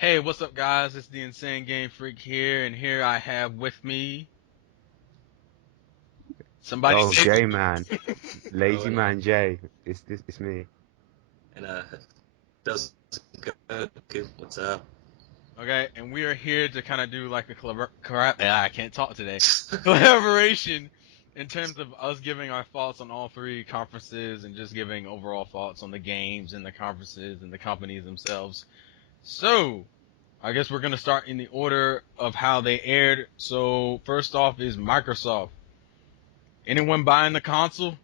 Hey, what's up, guys? It's the Insane Game Freak here, and here I have with me somebody Oh, say J man, Oh, Lazy Man J. It's me. and does go. What's up? okay, and we are here to kind of do like a I can't talk today. Collaboration in terms of us giving our thoughts on all three conferences and just giving overall thoughts on the games and the conferences and the companies themselves. So, I guess we're gonna start in the order of how they aired. So, first off is Microsoft. Anyone buying the console?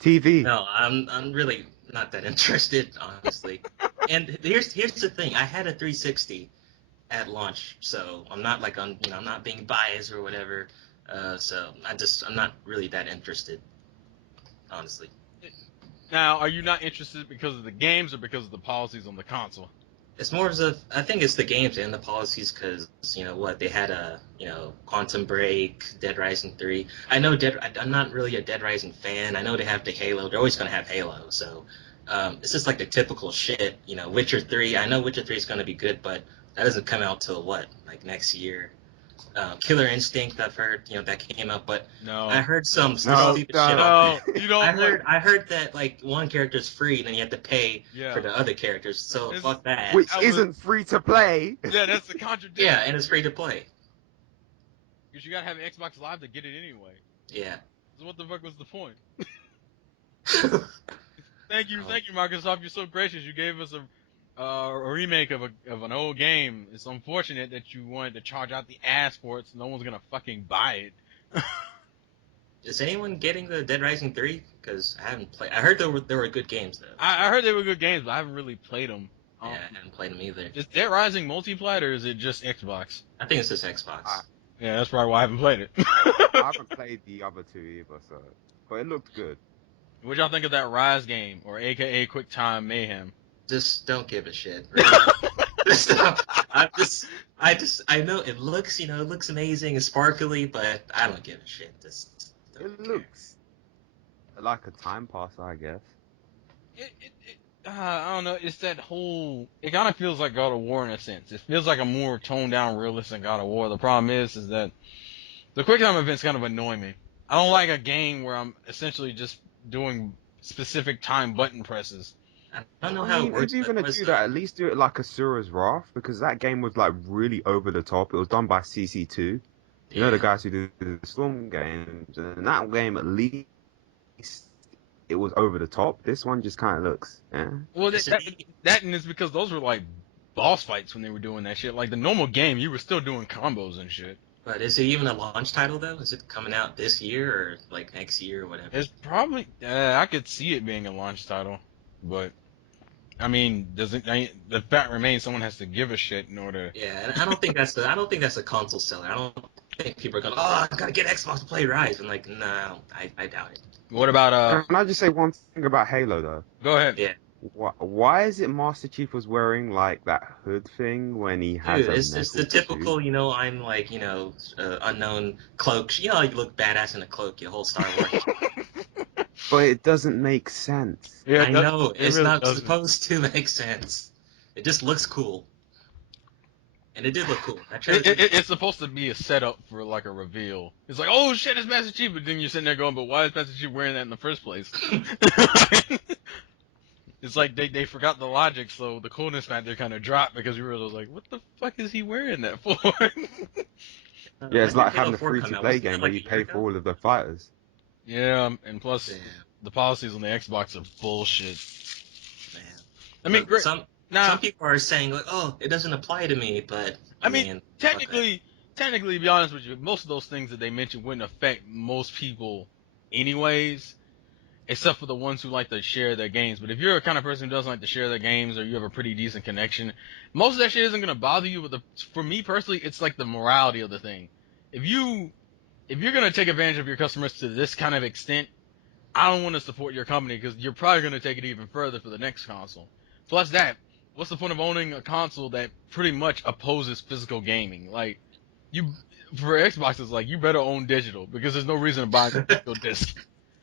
TV. No, I'm really not that interested, honestly. And here's the thing. I had a 360 at launch, so I'm not like I'm not being biased or whatever. So I'm not really that interested, honestly. Now, are you not interested because of the games or because of the policies on the console? It's more of I think it's the games and the policies because they had Quantum Break, Dead Rising 3. I'm not really a Dead Rising fan. I know they have the Halo. They're always gonna have Halo, so it's just like the typical shit. Witcher 3. I know Witcher 3 is gonna be good, but that doesn't come out till what, like next year. Killer Instinct, I've heard, that came out, but I No. heard some No, stupid shit no. on No, that. you don't look. I heard that like one character's free, and then you have to pay for Yeah. the other characters. So This is, fuck that. Which that was, isn't free to play. yeah, that's the Yeah, contradiction. and it's free to play. Because you gotta have Xbox Live to get it anyway. Yeah. So what the fuck was the point? Oh, Thank you, Microsoft. You're so gracious. You gave us a remake of an old game. It's unfortunate that you wanted to charge out the ass for it, so no one's gonna fucking buy it. is anyone getting the Dead Rising 3? Because I haven't played. I heard there were good games though. I heard they were good games, but I haven't really played them. Yeah, I haven't played them either. Is Dead Rising multiplayer or is it just Xbox? I think it's just Xbox. Yeah, that's probably why I haven't played it. I haven't played the other two either, so but it looked good. What y'all think of that Rise game, or AKA Quick Time Mayhem? Just don't give a shit. Really. Just don't. I know it looks amazing and sparkly, but I don't give a shit. Just don't It care. looks like a time passer, I guess. I don't know. It's that whole. It kind of feels like God of War in a sense. It feels like a more toned down, realistic God of War. The problem is that the quick time events kind of annoy me. I don't like a game where I'm essentially just doing specific time button presses. I don't know I how mean, it works. if you're But gonna do that, at least do it like Asura's Wrath, because that game was like really over the top. It was done by CC2. You know the guys who do the Storm games, and that game at least it was over the top. This one just kind of looks, yeah. Well, that and it's because those were like boss fights when they were doing that shit. Like the normal game, you were still doing combos and shit. But is it even a launch title though? Is it coming out this year or like next year or whatever? It's probably I could see it being a launch title, but I mean, the fact remains someone has to give a shit in order. Yeah, and I don't think that's a console seller. I don't think people are going, oh, I gotta get Xbox to play Rise. I'm like, no, I doubt it. What about Can I just say one thing about Halo though? Go ahead. Yeah, Why is it Master Chief was wearing like that hood thing when he has dude, a it's the metal typical, suit? I'm like, unknown cloak. You look badass in a cloak, your whole Star Wars. But it doesn't make sense. Yeah, I know it it's really not doesn't. supposed to make sense. It just looks cool, and it did look cool. It's supposed to be a setup for like a reveal. It's like, oh shit, it's Master Chief, but then you're sitting there going, but why is Master Chief wearing that in the first place? It's like they forgot the logic, so the coolness factor kind of dropped because you were like, what the fuck is he wearing that for? Yeah, it's When did like Halo having a 4 come out? free-to-play Wasn't that game where like you a year pay ago? for all of the fighters. Yeah, and plus Damn, the policies on the Xbox are bullshit. man. I mean, But great. some Now, people are saying like, oh, it doesn't apply to me, but I mean, fuck technically, to be honest with you, most of those things that they mentioned wouldn't affect most people anyways, except for the ones who like to share their games. But if you're a kind of person who doesn't like to share their games, or you have a pretty decent connection, most of that shit isn't gonna bother you. But for me personally, it's like the morality of the thing. If you're gonna take advantage of your customers to this kind of extent, I don't want to support your company because you're probably gonna take it even further for the next console. Plus that, what's the point of owning a console that pretty much opposes physical gaming? Like, for Xbox, it's like, you better own digital because there's no reason to buy a physical disc.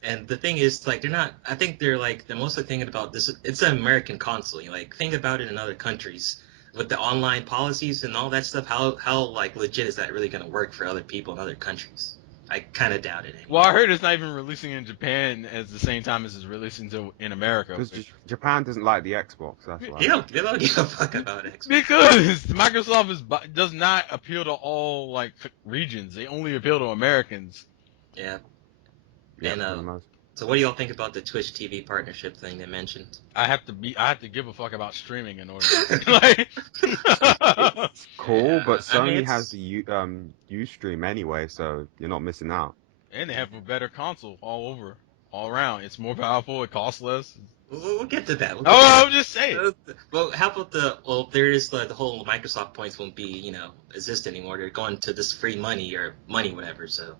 And the thing is, like, they're not. I think they're like they're mostly thinking about this. It's an American console. Like, think about it in other countries. with the online policies and all that stuff, how like legit is that really going to work for other people in other countries? I kind of doubt it. Anyway. Well, I heard it's not even releasing in Japan at the same time as it's releasing in America. Because Japan doesn't like the Xbox, that's why. They don't give a fuck about Xbox. Because Microsoft does not appeal to all like regions. They only appeal to Americans. Yeah. Yeah, And so what do y'all think about the Twitch TV partnership thing they mentioned? I have to give a fuck about streaming in order to, like It's cool, Yeah, but I mean, Sony has the Ustream anyway, so you're not missing out. and they have a better console all around. It's more powerful, it costs less. We'll get to that. I'm just saying. Well, how about there is the whole Microsoft points won't be, exist anymore. They're going to this free money or money, whatever, so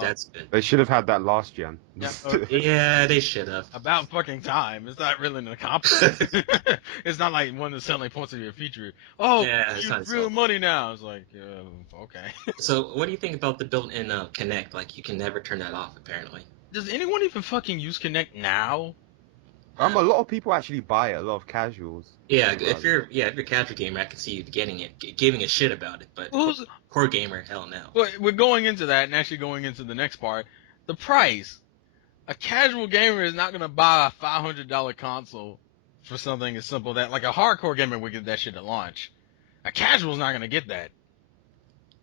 that's good. They should have had that last gen. Yeah, Yeah, they should have. about fucking time. It's not really an accomplishment. It's not like one of the selling points of your feature. Oh, Yeah, it's you not real so. money now. It's like, okay. So what do you think about the built-in Connect? Like, you can never turn that off, apparently. Does anyone even fucking use Connect now? A lot of people actually buy it, a lot of casuals. Yeah, if you're a casual gamer, I can see you getting it, giving a shit about it. But core gamer, hell no. Well, we're going into that and actually going into the next part. The price. A casual gamer is not going to buy a $500 console for something as simple that, like a hardcore gamer would get that shit at launch. A casual's not going to get that.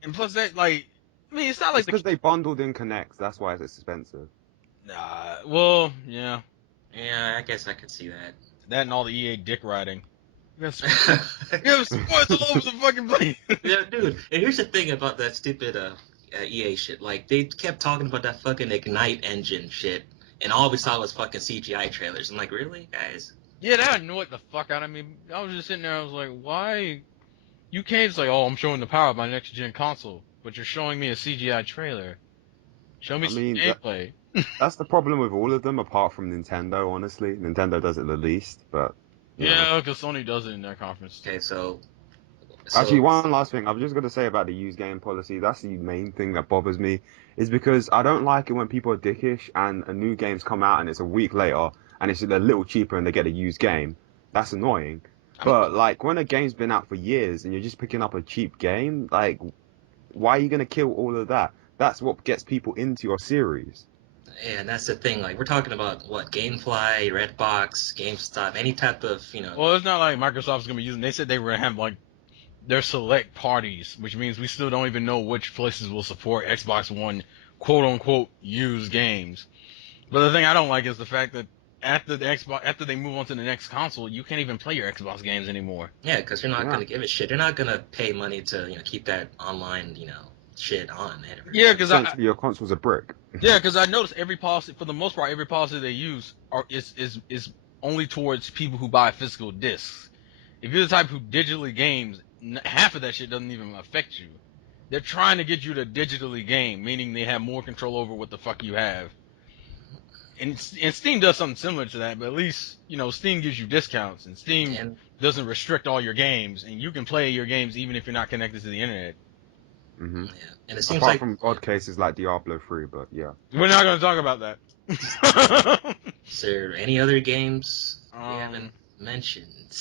And plus that, like, I mean, it's not like because they bundled in Connects, that's why it's expensive. Nah, well, yeah. Yeah, I guess I could see that. That and all the EA dick riding. You have sports all over the fucking place. Yeah, dude. And here's the thing about that stupid EA shit. Like, they kept talking about that fucking Ignite engine shit, and all we saw was fucking CGI trailers. I'm like, really, guys? Yeah, that annoyed the fuck out of me. I was just sitting there, I was like, why? You can't just like, oh, I'm showing the power of my next gen console, but you're showing me a CGI trailer. Show me some gameplay. That's the problem with all of them, apart from Nintendo, honestly. Nintendo does it the least, but... Yeah, because Sony does it in their conference. Okay, so... Actually, one last thing. I'm just going to say about the used game policy. That's the main thing that bothers me, is because I don't like it when people are dickish and a new game's come out and it's a week later and it's a little cheaper and they get a used game. That's annoying. But, like, when a game's been out for years and you're just picking up a cheap game, like, why are you going to kill all of that? That's what gets people into your series. Yeah, and that's the thing. Like, we're talking about, what, GameFly, Redbox, GameStop, any type of, Well, it's not like Microsoft's going to be using... They said they were going to have, like, their select parties, which means we still don't even know which places will support Xbox One quote-unquote used games. But the thing I don't like is the fact that after they move on to the next console, you can't even play your Xbox games anymore. Yeah, because you're not going to give a shit. You're not going to pay money to, keep that online, shit on. Yeah, because your console's a brick. Yeah, because I noticed every policy, for the most part, every policy they use is only towards people who buy physical discs. If you're the type who digitally games, half of that shit doesn't even affect you. They're trying to get you to digitally game, meaning they have more control over what the fuck you have. And Steam does something similar to that, but at least, Steam gives you discounts, and Steam doesn't restrict all your games, and you can play your games even if you're not connected to the internet. Mm-hmm. Yeah. And it seems apart from odd cases like Diablo 3, but yeah. We're not going to talk about that. Is there any other games we haven't mentioned?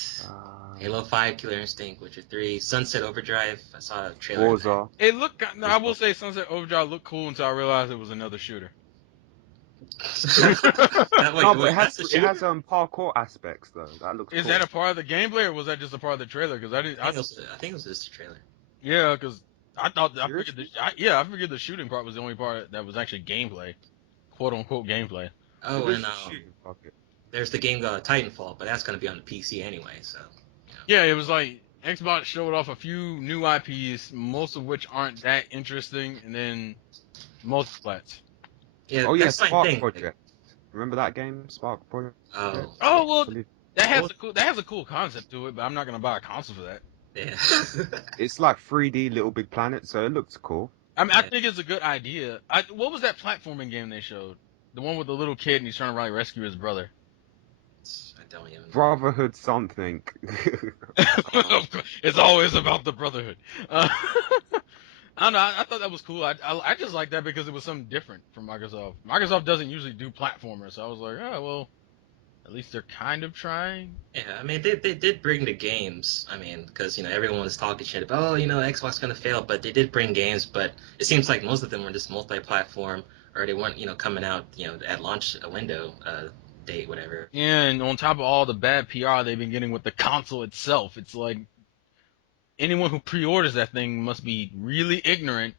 Halo 5, Killer Instinct, Witcher 3, Sunset Overdrive. I saw a trailer. Forza. It looked. No, I will say Sunset Overdrive looked cool until I realized it was another shooter. It has parkour aspects though. That looks. Is cool. that a part of the gameplay or was that just a part of the trailer? Because I think it was just a trailer. Yeah, because I figured the shooting part was the only part that was actually gameplay, quote unquote gameplay. Oh, and there's the game Titanfall, but that's gonna be on the PC anyway, so. Yeah, it was like Xbox showed off a few new IPs, most of which aren't that interesting, and then multiplats. Yeah, Spark Project. Remember that game, Spark Project? Oh well, that has a cool concept to it, but I'm not gonna buy a console for that. Yeah. It's like 3D Little Big Planet, so it looks cool. I mean, I think it's a good idea. What was that platforming game they showed? The one with the little kid and he's trying to rescue his brother. I don't even. Brotherhood something. It's always about the Brotherhood. I don't know. I thought that was cool. I just like that because it was something different from Microsoft. Microsoft doesn't usually do platformers, so I was like, oh well, At least they're kind of trying. Yeah, I mean, they did bring the games. I mean, because, everyone was talking shit about, oh, Xbox gonna fail, but they did bring games, but it seems like most of them were just multi-platform, or they weren't, coming out, at launch window date, whatever. And on top of all the bad PR they've been getting with the console itself, it's like anyone who pre-orders that thing must be really ignorant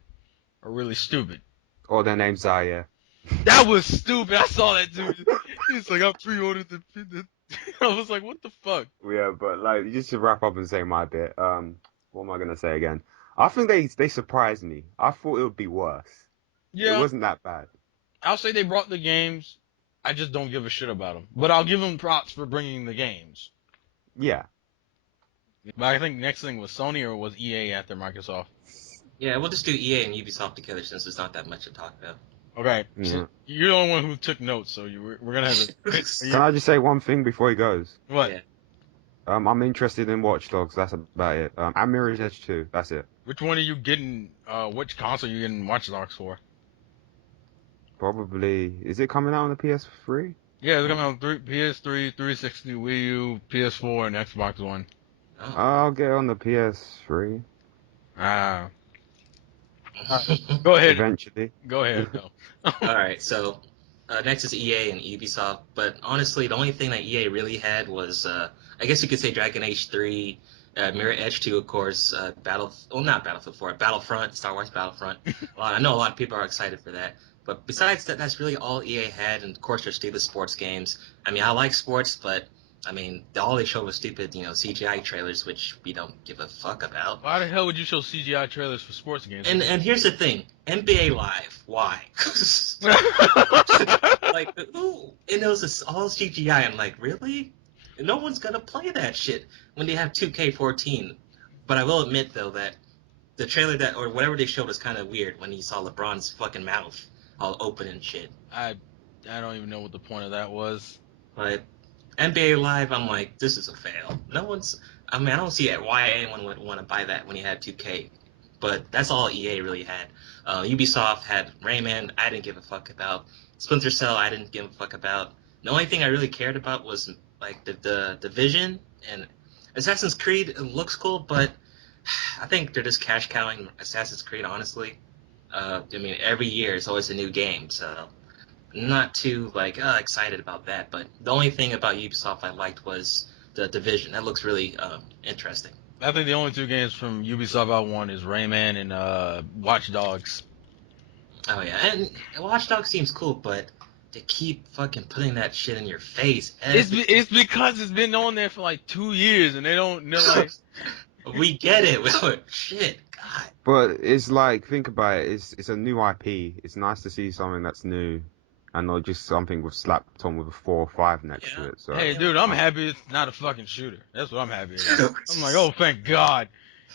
or really stupid. Or their name's Zaya. That was stupid. I saw that too. He's like, I pre-ordered the I was like, what the fuck? Yeah, but like just to wrap up and say my bit, what am I gonna say again? I think they surprised me. I thought it would be worse. It Yeah, wasn't that bad. I'll say they brought the games. I just don't give a shit about them. But I'll give them props for bringing the games. Yeah. But I think next thing was Sony or was EA after Microsoft? Yeah, we'll just do EA and Ubisoft together since there's not that much to talk about. Okay, Yeah. so you're the only one who took notes, so we're gonna have to. Can I just say one thing before he goes? What? Yeah. I'm interested in Watch Dogs. That's about it. And Mirror's Edge 2. That's it. Which one are you getting? Which console are you getting Watch Dogs for? Probably. Is it coming out on the PS3? Yeah, it's coming out on PS3, 360, Wii U, PS4, and Xbox One. Oh. I'll get it on the PS3 Ah. Go ahead. eventually. Go ahead. No. All right, so next is EA and Ubisoft, but honestly, the only thing that EA really had was, I guess you could say Dragon Age 3, Mirror Edge 2, of course, not Battlefield 4, Battlefront, Star Wars Battlefront. I know a lot of people are excited for that, but besides that, that's really all EA had, and of course, there's stupid sports games. I mean, I like sports, but I mean, all they showed was stupid, CGI trailers, which we don't give a fuck about. Why the hell would you show CGI trailers for sports games? And here's the thing, NBA Live, why? Like, ooh, and it was all CGI. I'm like, really? No one's gonna play that shit when they have 2K14. But I will admit though that the trailer or whatever they showed was kind of weird when you saw LeBron's fucking mouth all open and shit. I don't even know what the point of that was. But NBA Live, I'm like, this is a fail. I don't see why anyone would want to buy that when you had 2K. But that's all EA really had. Ubisoft had Rayman, I didn't give a fuck about. Splinter Cell, I didn't give a fuck about. The only thing I really cared about was like the Division, and Assassin's Creed. It looks cool, but I think they're just cash cowing Assassin's Creed, honestly. I mean, every year it's always a new game, so not too excited about that. But the only thing about Ubisoft I liked was the Division. That looks really interesting. I think the only two games from Ubisoft I want is Rayman and Watch Dogs. Oh yeah, and Watch Dogs seems cool, but they keep fucking putting that shit in your face. It's because it's been on there for like 2 years and they're like, we get it. Shit, God. But it's like, think about it. It's a new IP. It's nice to see something that's new, and not just something with slapped on with a 4 or 5 next to it. So hey, dude, I'm happy it's not a fucking shooter. That's what I'm happy about. I'm like, oh, thank God.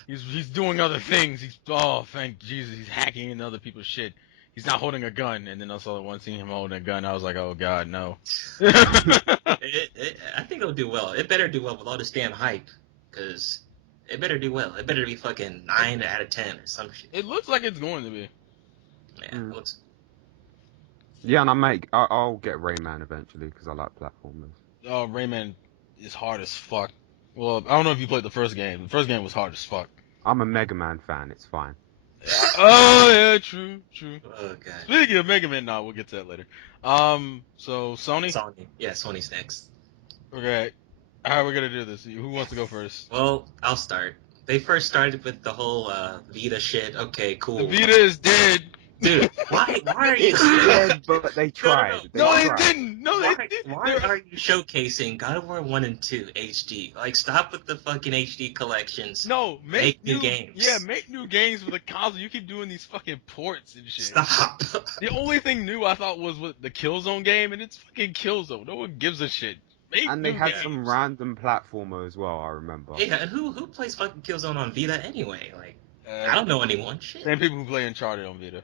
He's doing other things. Thank Jesus, he's hacking into other people's shit. He's not holding a gun. And then I saw the one scene him holding a gun. I was like, oh God, no. I think it'll do well. It better do well with all this damn hype, because it better do well. It better be fucking 9 out of 10 or some shit. It looks like it's going to be. Yeah, it looks. Yeah, and I'll get Rayman eventually because I like platformers. Oh, Rayman is hard as fuck. Well, I don't know if you played the first game. The first game was hard as fuck. I'm a Mega Man fan. It's fine. Oh yeah, true. Oh God. Speaking of Mega Man, we'll get to that later. So Sony. Yeah, Sony's next. Okay, how are we gonna do this? Who wants to go first? Well, I'll start. They first started with the whole Vita shit. Okay, cool. The Vita is dead. Dude, why are you? It's dead, but they tried. No, They they tried. didn't. No, they didn't. Why are you showcasing God of War 1 and 2 HD? Like, stop with the fucking HD collections. No, make new games. Yeah, make new games for the console. You keep doing these fucking ports and shit. Stop. The only thing new I thought was with the Killzone game, and it's fucking Killzone. No one gives a shit. And they had some random platformer as well, I remember. Yeah, and who plays fucking Killzone on Vita anyway? Like, I don't know anyone. Shit. Same people who play Uncharted on Vita.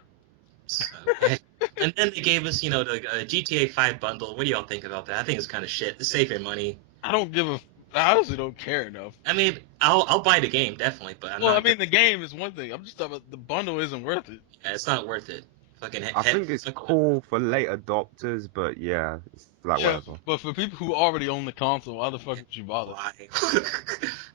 Okay. And then they gave us, the GTA 5 bundle. What do y'all think about that? I think it's kind of shit. To save your money. I honestly don't care enough. I mean, I'll buy the game definitely, but the game is one thing. I'm just talking about the bundle isn't worth it. Yeah, it's not worth it Fucking I think it's cool for late adopters, but yeah, it's like Yeah, whatever. but for people who already own the console, why the fuck would you bother? Why?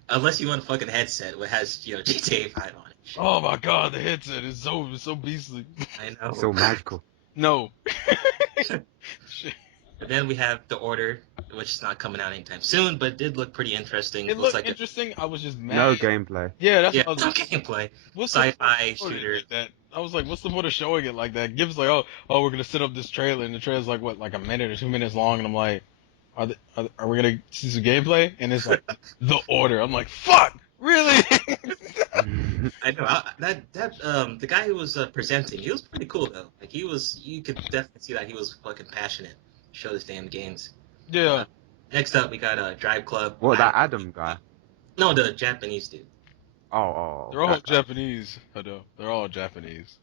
Unless you want a fucking headset that has GTA 5 on it. Oh my god, the headset is so beastly. I know. So magical. No. Shit. And then we have The Order, which is not coming out anytime soon, but it did look pretty interesting. It Looks looked like interesting. I was just mad. No gameplay. Yeah, that's yeah, what I was no gameplay. What's the Sci-fi point of shooter. like that? I was like, what's the point of showing it like that? Gibbs like, oh, we're gonna set up this trailer, and the trailer's like what, like a minute or 2 minutes long, and I'm like, are we gonna see some gameplay? And it's like, The Order. I'm like, fuck, really? I know the guy who was presenting, he was pretty cool though. Like you could definitely see that he was fucking passionate to show this damn games. Yeah. Next up, we got Drive Club. What, that Adam guy? No, the Japanese dude. Oh. They're all that guy. Japanese, Hado. They're all Japanese.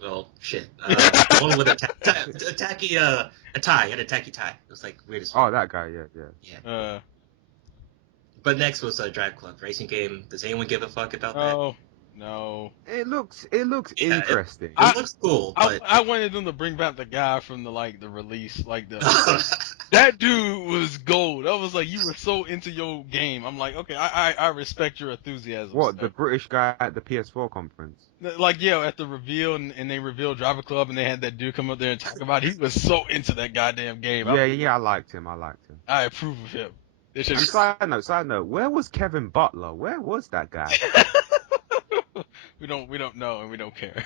Well, shit. The one with a tacky a tie. He had a tacky tie. It was like weird as fuck. Oh, that guy. Yeah. Yeah. But next was Drive Club racing game. Does anyone give a fuck about that? No. It looks Yeah, interesting. It looks cool, but I wanted them to bring back the guy from the release, that dude was gold. I was like, you were so into your game. I'm like, okay, I respect your enthusiasm. What, the British guy at the PS4 conference? Like, yeah, at the reveal, and they revealed Driver Club, and they had that dude come up there and talk about it. He was so into that goddamn game. Yeah, I liked him. I approve of him. They should... Side note, where was Kevin Butler? Where was that guy? we don't know, and we don't care.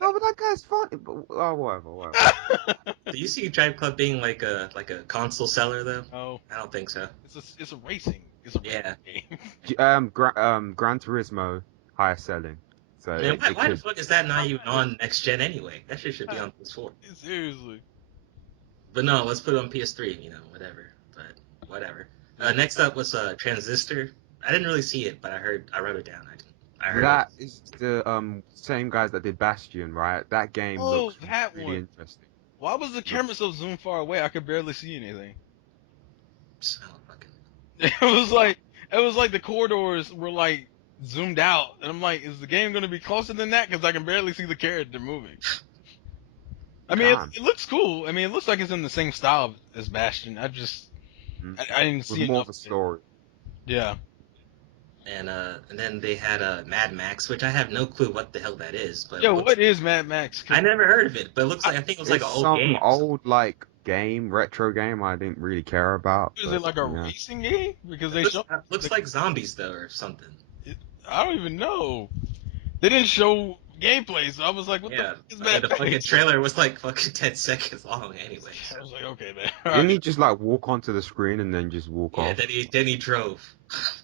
No, but that guy's funny. Oh, whatever. do you see Drive Club being like a console seller though? No, I don't think so. it's a racing. It's a racing game. Gran Turismo higher selling. So Man, why the fuck is that not even on next gen anyway? That shit should be on PS4. Seriously. But no, let's put it on PS3. Whatever. But whatever. Next up was Transistor. I didn't really see it, but I wrote it down. I heard that is the same guys that did Bastion, right? That game looks that really one. interesting. Why was the camera so zoomed far away? I could barely see anything. So fucking. It was like the corridors were like zoomed out, and I'm like, is the game going to be closer than that? Because I can barely see the character moving. I mean, it looks cool. I mean, it looks like it's in the same style as Bastion. I didn't see more enough of a story. Yeah. And then they had Mad Max, which I have no clue what the hell that is. But what is Mad Max? I never heard of it, but it looks like I think it was like an old game. Old like game, retro game. I didn't really care about. Is it like a racing game? Because they looks like zombies though, or something. I don't even know. They didn't show gameplay, so I was like, what the fuck is Mad The Max? fucking trailer was like fucking 10 seconds long anyway. I was like, okay, man. Didn't he just like walk onto the screen and then just walk off? Then he drove.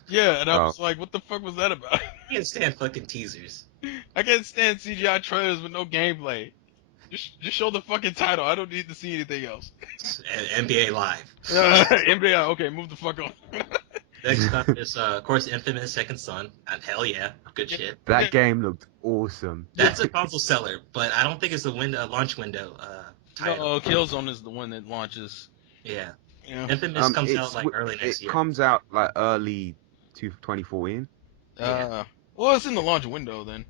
Yeah, and I was like, what the fuck was that about? I can't stand fucking teasers. I can't stand CGI trailers with no gameplay. Just show the fucking title. I don't need to see anything else. NBA Live. NBA, okay, move the fuck on. Next up is, of course, Infamous Second Son. And hell yeah, good shit. That game looked awesome. That's a console seller, but I don't think it's a launch window title. No, Killzone is the one that launches. Yeah. Yeah. Infamous comes out like early next year. It comes out like early 2014. Well, it's in the launch window then.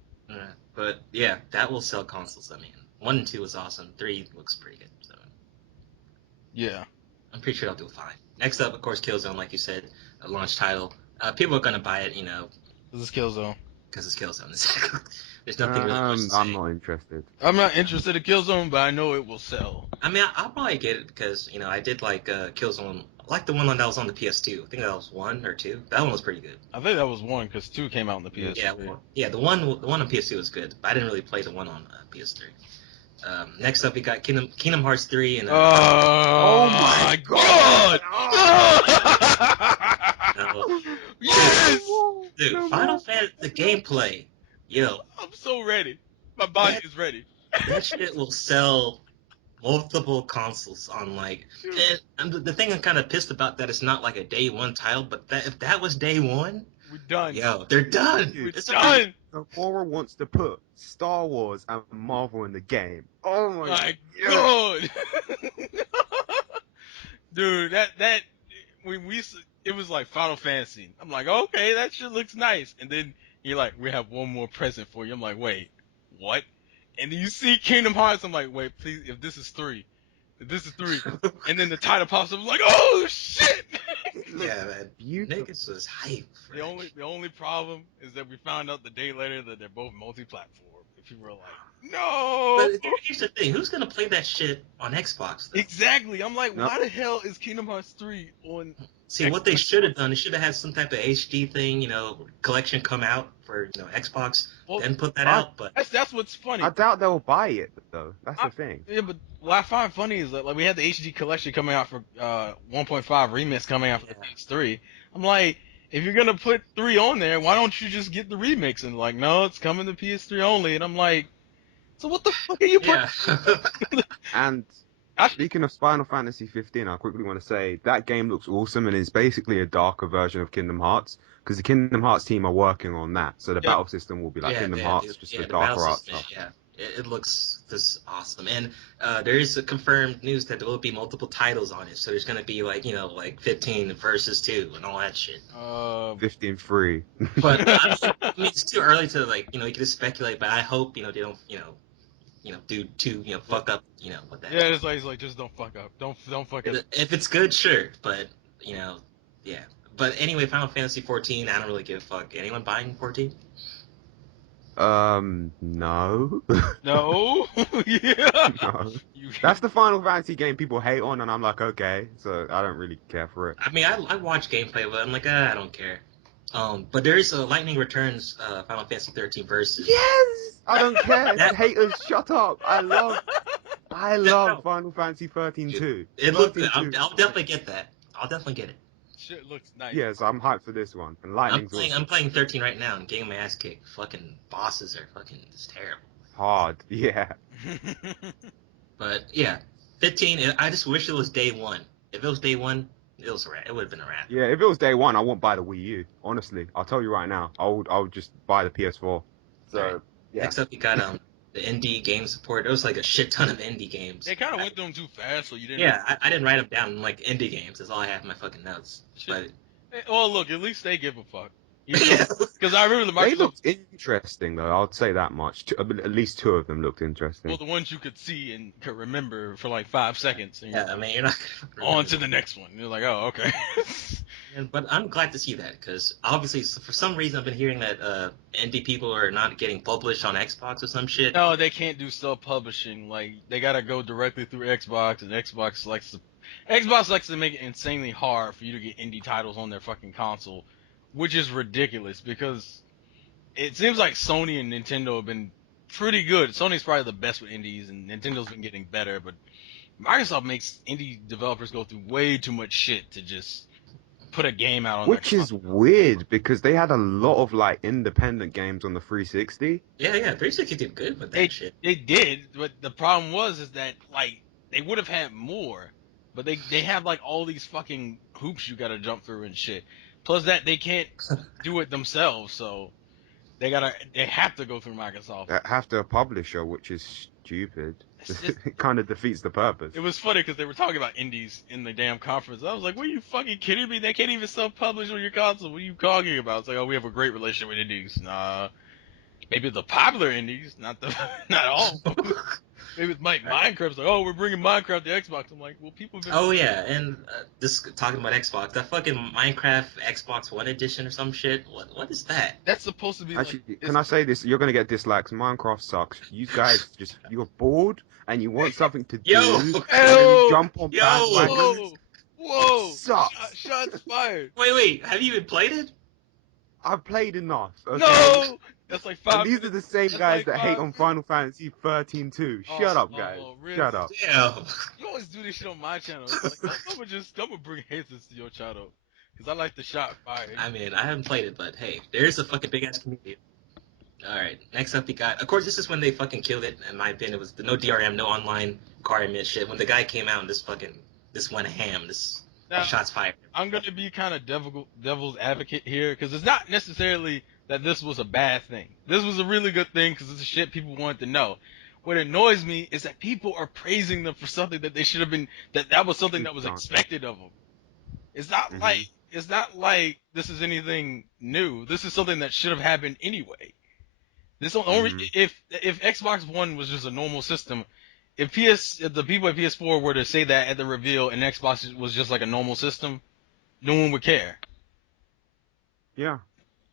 But yeah, that will sell consoles. I mean, 1 and 2 is awesome. 3 looks pretty good. So yeah, I'm pretty sure I'll do fine. Next up, of course, Killzone, like you said, a launch title. People are gonna buy it, This is Killzone. Because it's Killzone. There's nothing really much to say. I'm not interested. I'm not interested in Killzone, but I know it will sell. I mean, I'll probably get it because I did like Killzone. I like the one that was on the PS2. I think that was 1 or 2. That one was pretty good. I think that was 1 because 2 came out on the PS3. Yeah, the one on PS2 was good, but I didn't really play the one on PS3. Next up, we got Kingdom Hearts 3 and. Oh my god! Yes! Dude, Final Fantasy, the gameplay, yo. I'm so ready. My body is ready. That shit will sell multiple consoles on and the thing I'm kind of pissed about that it's not like a day one title, but if that was day one, we're done. Yo, they're done. It's done. Nomura wants to put Star Wars and Marvel in the game. Oh my god. Dude, that it was like Final Fantasy. I'm like, okay, that shit looks nice. And then you're like, we have one more present for you. I'm like, wait, what? and then you see Kingdom Hearts. I'm like, wait, please, if this is 3, and then the title pops up, I'm like, oh shit! Yeah, man. Beautiful. Niggas was hype. The only problem is that we found out the day later that they're both multi-platform. And people were like, no! But here's the thing: who's gonna play that shit on Xbox? Though? Exactly. I'm like, No. why the hell is Kingdom Hearts 3 on? See, what they should have done, they should have had some type of HD thing, collection come out for Xbox, Well, then put that out. But that's what's funny. I doubt they'll buy it though. That's the thing. Yeah, but what I find funny is that like we had the HD collection coming out for 1.5 remix coming out for the PS3. I'm like, if you're gonna put 3 on there, why don't you just get the remix? And like, no, it's coming to PS3 only. And I'm like, so what the fuck are you putting? yeah. And speaking of Final Fantasy 15, I quickly want to say that game looks awesome and is basically a darker version of Kingdom Hearts because the Kingdom Hearts team are working on that. So the battle system will be like Kingdom Hearts, just with darker art stuff. Yeah, it looks just awesome. And there is a confirmed news that there will be multiple titles on it. So there's gonna be like 15 versus 2 and all that shit. 15 free. But I mean, it's too early to you can just speculate. But I hope they don't do too fuck up with that. Yeah, it's like just don't fuck up. Don't fuck up. If it's good, sure. But yeah. But anyway, Final Fantasy 14, I don't really give a fuck. Anyone buying 14? No. No? Yeah. No. That's the Final Fantasy game people hate on, and I'm like, okay, so I don't really care for it. I mean, I watch gameplay, but I'm like, I don't care. But there is a Lightning Returns Final Fantasy 13 versus. Yes! I don't care. Haters, shut up. I love Final Fantasy 13 too. It looked good. I'll definitely get that. I'll definitely get it. Shit looks nice. Yes, I'm hyped for this one. And Lightning's I'm playing 13 right now and getting my ass kicked. Fucking bosses are fucking just terrible. hard. Yeah. But yeah, 15. I just wish it was day one. If it was day one, it would have been a wrap. Yeah, if it was day one, I wouldn't buy the Wii U. Honestly, I'll tell you right now, I would just buy the PS4. So Right. yeah. Next up, we got the indie game support. There was like a shit ton of indie games. They kind of went through them too fast, so you didn't. Yeah, I didn't write them down. Like indie games. That's all I have in my fucking notes. But Well, look, at least they give a fuck. Because I remember the They Microsoft. looked interesting though. I'll say that much. At least two of them looked interesting. Well, the ones you could see and could remember for like 5 seconds. And yeah, I mean, you're not gonna on to the next one. You're like, oh, okay. But I'm glad to see that because obviously, for some reason, I've been hearing that indie people are not getting published on Xbox or some shit. No, they can't do self-publishing. Like, they gotta go directly through Xbox, and Xbox likes to make it insanely hard for you to get indie titles on their fucking console, which is ridiculous because it seems like Sony and Nintendo have been pretty good. Sony's probably the best with indies, and Nintendo's been getting better, but Microsoft makes indie developers go through way too much shit to just put a game out on Which their is weird because they had a lot of like independent games on the 360. Yeah, 360 did good with that shit. They did, but the problem is that like they would have had more, but they have like all these fucking hoops you gotta jump through and shit. Plus that they can't do it themselves, so they have to go through Microsoft. They have to a publisher, which is stupid. It kind of defeats the purpose. It was funny because they were talking about indies in the damn conference. I was like, "What are you fucking kidding me? They can't even self-publish on your console. What are you talking about?" It's like, "Oh, we have a great relationship with indies." Nah, maybe the popular indies, not all. Maybe it's Minecraft's like, "Oh, we're bringing Minecraft to Xbox." I'm like, "Well, people." Have been Oh yeah, and just talking about Xbox, that fucking Minecraft Xbox One edition or some shit. What is that? That's supposed to be. Actually, like, can I say this? You're gonna get dislikes. Minecraft sucks. You guys you're bored and you want something to do. Yo! and Yo! you jump on bandwagons. Whoa! Sucks. Shots fired. Wait, have you even played it? I've played enough. Okay? No! That's like 5 And these are the same That's guys like that hate 5 on Final Fantasy 13 too. Shut up, guys. really? Shut up. Yeah. You always do this shit on my channel. It's like, I'm gonna bring haters to your channel. Because I like the shot fired. I mean, I haven't played it, but hey, there's a fucking big ass community. Alright, next up we got, of course, this is when they fucking killed it, in my opinion. It was no DRM, no online requirement shit. When the guy came out and this went ham, shots fired. I'm gonna be kind of devil's advocate here, because it's not necessarily that this was a bad thing. This was a really good thing, because it's the shit people wanted to know. What annoys me is that people are praising them for something that they should have been, that was something that was expected of them. It's not like this is anything new. This is something that should have happened anyway. This only if Xbox One was just a normal system, if the people at PS4 were to say that at the reveal and Xbox was just like a normal system, no one would care. Yeah.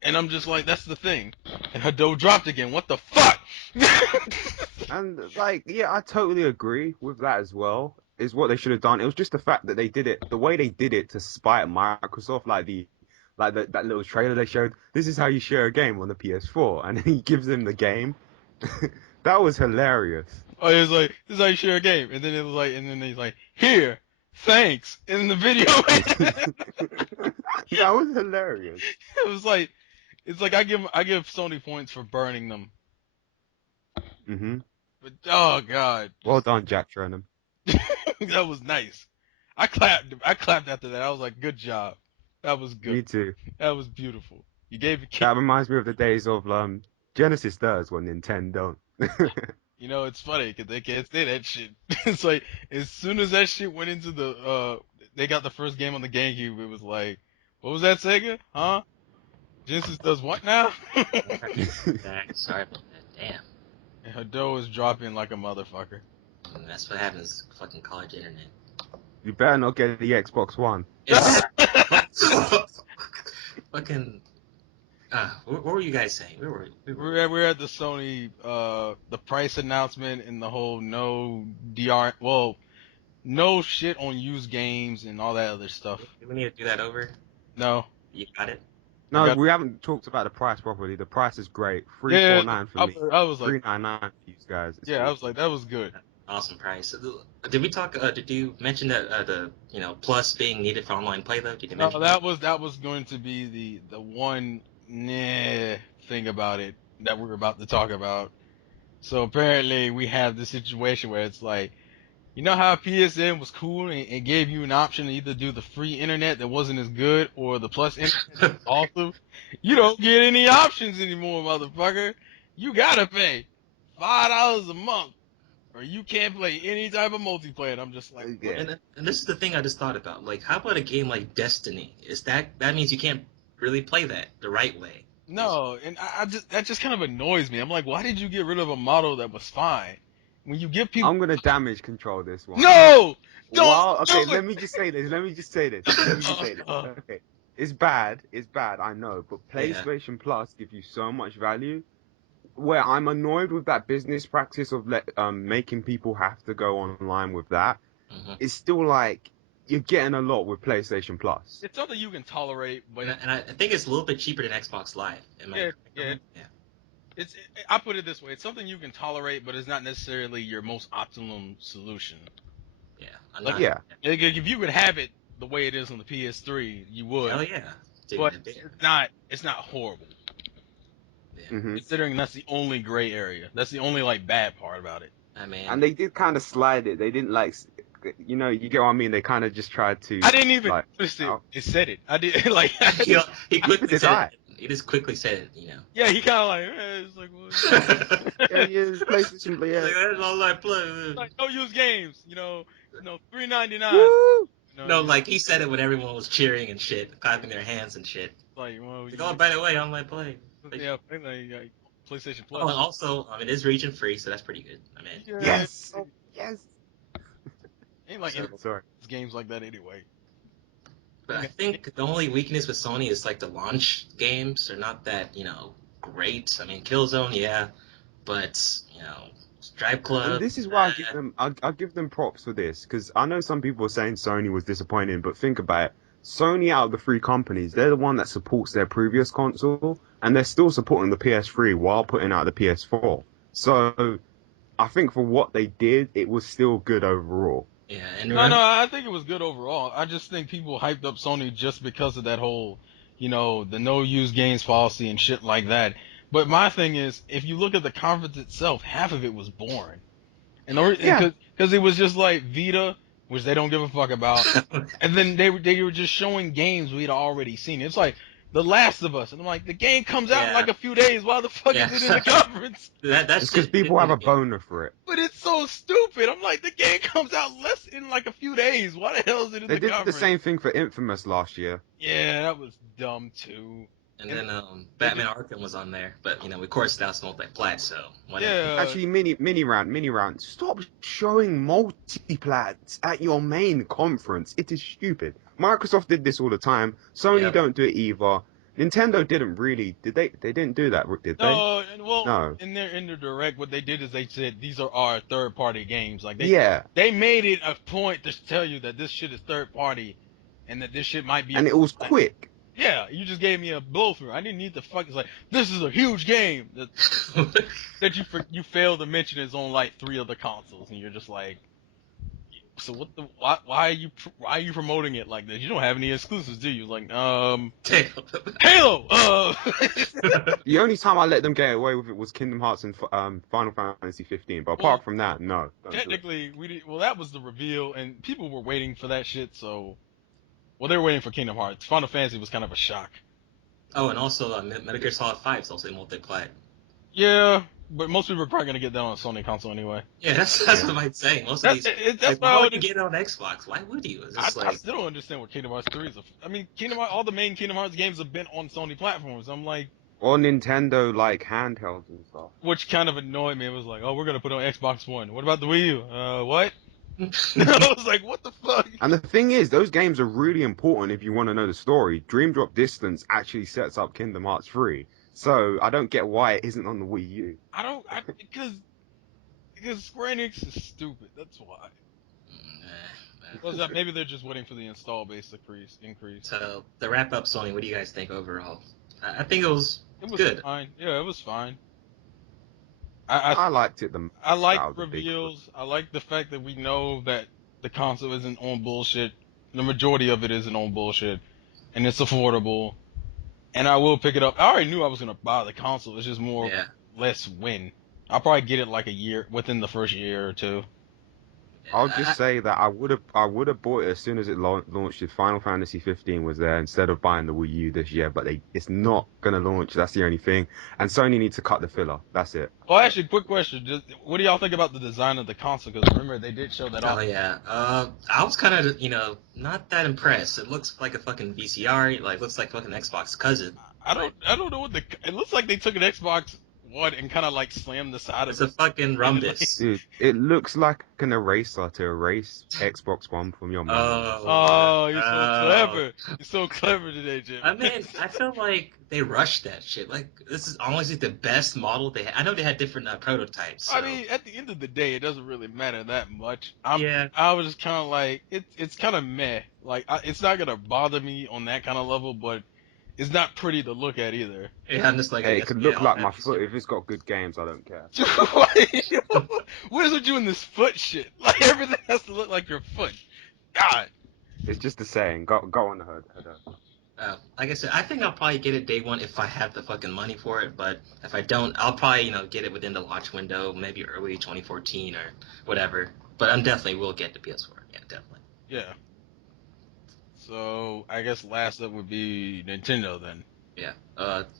And I'm just like, that's the thing. And Hadou dropped again. What the fuck? And like, yeah, I totally agree with that as well. Is what they should have done. It was just the fact that they did it the way they did it to spite Microsoft, that little trailer they showed. This is how you share a game on the PS4, and then he gives them the game. That was hilarious. Oh, it was like, this is how you share a game. And then it was like, and then he's like, here, thanks. And then the video. That was hilarious. It was like, it's like I give Sony points for burning them. Hmm. But oh god, Well done, Jack Trenum. that was nice. I clapped after that. I was like, good job. That was good. Me too. That was beautiful. You gave a kick. That reminds me of the days of Genesis does when Nintendo. You know, it's funny because they can't say that shit. It's like as soon as that shit went into they got the first game on the GameCube. It was like, what was that, Sega? Huh? Genesis does what now? Sorry about that. Damn. And Hadou is dropping like a motherfucker. That's what happens. Fucking college internet. You better not get the Xbox One. Fucking. What were you guys saying? Where were we? We're at the Sony the price announcement and the whole no shit on used games and all that other stuff. Do we need to do that over? No. You got it? No, we haven't talked about the price properly. The price is great. $349 for me. I was like $399 for you guys. It's yeah, cool. I was like, that was good. Awesome price. Did we talk? Did you mention that the plus being needed for online play though? Did you mention that was going to be the one thing about it that we're about to talk about. So apparently we have this situation where it's like, you know how PSN was cool and gave you an option to either do the free internet that wasn't as good or the plus internet that was awesome? You don't get any options anymore, motherfucker. You gotta pay $5 a month or you can't play any type of multiplayer. And I'm just like, yeah. And this is the thing I just thought about. Like, how about a game like Destiny? That means you can't really play that the right way. No, and that just kind of annoys me. I'm like, why did you get rid of a model that was fine? When you give people, I'm gonna damage control this one. no, don't. Well, okay, do let me just say this. Okay, it's bad. I know, but PlayStation Plus gives you so much value. Where I'm annoyed with that business practice of making people have to go online with that, it's still like you're getting a lot with PlayStation Plus. It's something you can tolerate, but and I think it's a little bit cheaper than Xbox Live. Yeah. I put it this way: it's something you can tolerate, but it's not necessarily your most optimum solution. Yeah. Like, if you could have it the way it is on the PS3, you would. Hell yeah. But it's not horrible. Yeah. Mm-hmm. Considering that's the only gray area. That's the only bad part about it. I mean, and they did kind of slide it. They didn't you get what I mean? They kind of just tried to. I didn't even notice it. It said it. I did he quickly said it. He just quickly said it, Yeah, he kind of it's like, what? yeah, PlayStation Play. Yeah. That's all I play. Like, no use games, $3.99. No, like he said it when everyone was cheering and shit, clapping their hands and shit. Like, by the way, online play. Yeah, PlayStation Plus. Oh, and also, it is region free, so that's pretty good. I mean, yes. Ain't like sorry. Games like that anyway. But I think the only weakness with Sony is the launch games are not that great. I mean, Killzone, yeah, but Stripe Club. And this is why I give them props for this, because I know some people are saying Sony was disappointing, but think about it. Sony, out of the three companies, they're the one that supports their previous console, and they're still supporting the PS3 while putting out the PS4. So I think for what they did, it was still good overall. Yeah, no, I think it was good overall. I just think people hyped up Sony just because of that whole, the no use games policy and shit like that. But my thing is, if you look at the conference itself, half of it was boring. And because it was just like Vita, which they don't give a fuck about, and then they were just showing games we'd already seen. It's like The Last of Us, and I'm like, the game comes out in a few days. Why the fuck is it in the conference? That's because people have a boner for it. But it's so stupid. I'm like, the game comes out in a few days. Why the hell is it in the conference? They did the same thing for Infamous last year. Yeah, that was dumb too. And then Batman Arkham was on there, but of course that's multi-plat, so whatever. Yeah. Actually, mini rant. Stop showing multiplats at your main conference. It is stupid. Microsoft did this all the time. Sony Yep. don't do it either. Nintendo didn't really. Did they? They didn't do that, did they? No, and well, No. in their direct, what they did is they said these are our third party games. Like Yeah, they made it a point to tell you that this shit is third party, and that this shit might be. and it was quick. Yeah, you just gave me a blow through. I didn't need the fuck. It's like this is a huge game that you failed to mention is on like 3 other consoles, and you're just like, so what the why are you promoting it like this? You don't have any exclusives, do you? Like Halo. The only time I let them get away with it was Kingdom Hearts and Final Fantasy 15. But apart from that, no. Don't do it. Technically, we did. Well, that was the reveal, and people were waiting for that shit. So, well, they were waiting for Kingdom Hearts. Final Fantasy was kind of a shock. Oh, and also Metal Gear Solid 5 is also multi-plat. Yeah, but most people are probably gonna get that on a Sony console anyway. Yeah, that's what I'm saying. Most of these. That's Why would you get it on Xbox? Why would you? It's just I still don't understand what Kingdom Hearts 3 is. I mean, all the main Kingdom Hearts games have been on Sony platforms. I'm like, Or Nintendo like handhelds and stuff. which kind of annoyed me. It was like, oh, we're gonna put it on Xbox One. What about the Wii U? What? I was like, what the fuck? And the thing is, those games are really important if you want to know the story. Dream Drop Distance actually sets up Kingdom Hearts 3. So I don't get why it isn't on the Wii U. Because Square Enix is stupid. That's why. Well, maybe they're just waiting for the install base increase. So the wrap up, Sony. What do you guys think overall? I think it was good. Fine. Yeah, it was fine. I liked it. I like reveals. I like the fact that we know that the console isn't on bullshit. The majority of it isn't on bullshit, and it's affordable. And I will pick it up. I already knew I was gonna buy the console. It's just less when. I'll probably get it like a year within the first year or two. I'll just say that I would have bought it as soon as it launched. If Final Fantasy 15 was there instead of buying the Wii U this year, but it's not gonna launch. That's the only thing. And Sony needs to cut the filler. That's it. Well, actually, quick question: what do y'all think about the design of the console? Because remember, they did show that off. Oh yeah, I was kind of not that impressed. It looks like a fucking VCR. Like looks like fucking Xbox cousin. I don't know what it looks like. They took an Xbox One and kind of like slammed the side It's of it. It's a fucking rhombus. Dude, it looks like an eraser to erase Xbox One from your memory. Oh, you're so clever. You're so clever today, Jim. I mean, I feel like they rushed that shit. Like, this is honestly the best model they had. I know they had different prototypes. So. I mean, at the end of the day, it doesn't really matter that much. Yeah. I was just kind of like, it's kind of meh. Like, it's not going to bother me on that kind of level, but it's not pretty to look at either. Yeah, I'm just like, hey, it could look like my foot. If it's got good games, I don't care. What is with you in this foot shit? Like, everything has to look like your foot. God. It's just a saying. Go on the hood. Like I said, I think I'll probably get it day one if I have the fucking money for it. But if I don't, I'll probably get it within the launch window, maybe early 2014 or whatever. But I definitely will get the PS4. Yeah, definitely. Yeah. So I guess last up would be Nintendo then. Yeah.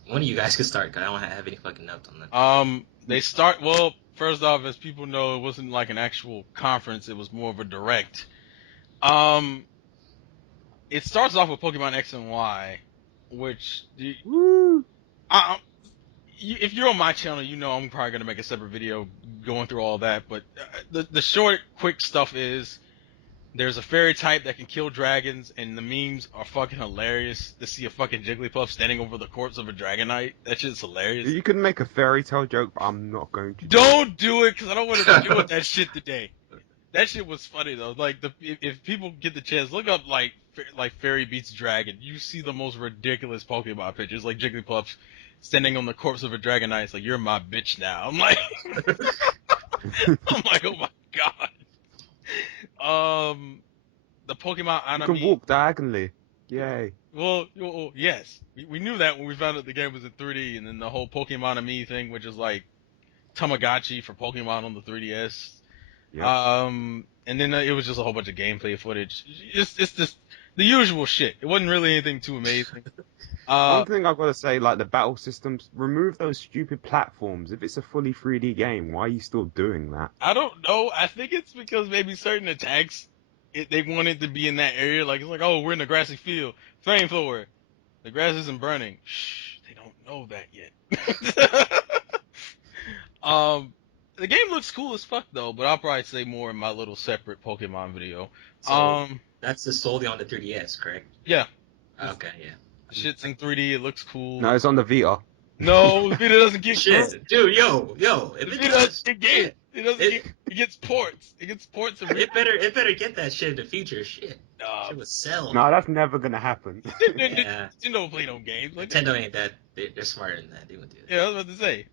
One of you guys could start, cause I don't have any fucking notes on that. They start. Well, first off, as people know, it wasn't like an actual conference. It was more of a direct. It starts off with Pokemon X and Y, which if you're on my channel, you know I'm probably gonna make a separate video going through all that. But the short, quick stuff is there's a fairy type that can kill dragons, and the memes are fucking hilarious. To see a fucking Jigglypuff standing over the corpse of a Dragonite, that shit's hilarious. You can make a fairy tale joke, but I'm not going to. Don't do it, because I don't want to deal with that shit today. That shit was funny though. Like if people get the chance, look up like Fairy Beats Dragon. You see the most ridiculous Pokemon pictures, like Jigglypuff standing on the corpse of a Dragonite. It's like, you're my bitch now. I'm like, oh my god. The Pokemon anime. You can walk diagonally. Yay. Well, yes. We knew that when we found out the game was in 3D, and then the whole Pokemon anime thing, which is like Tamagotchi for Pokemon on the 3DS. Yep. And then it was just a whole bunch of gameplay footage. It's just the usual shit. It wasn't really anything too amazing. One thing I've got to say, like the battle systems, remove those stupid platforms. If it's a fully 3D game, why are you still doing that? I don't know. I think it's because maybe certain attacks, they wanted to be in that area. Like, it's like, oh, we're in a grassy field. Flamethrower. The grass isn't burning. Shh. know that yet. The game looks cool as fuck though, but I'll probably say more in my little separate Pokemon video. So that's just solely on the 3DS, correct? Yeah. Okay, yeah. Shit's in 3D. It looks cool. No, it's on the Vita. No, the Vita doesn't get Shit, dude, yo, if the it Vita does, doesn't get. It doesn't get. It gets ports. It gets ports. And it better get that shit in the future. Shit would sell. No, that's never gonna happen. Yeah. Nintendo play no games like Nintendo ain't that. They're smarter than that. They wouldn't do that. Yeah, I was about to say.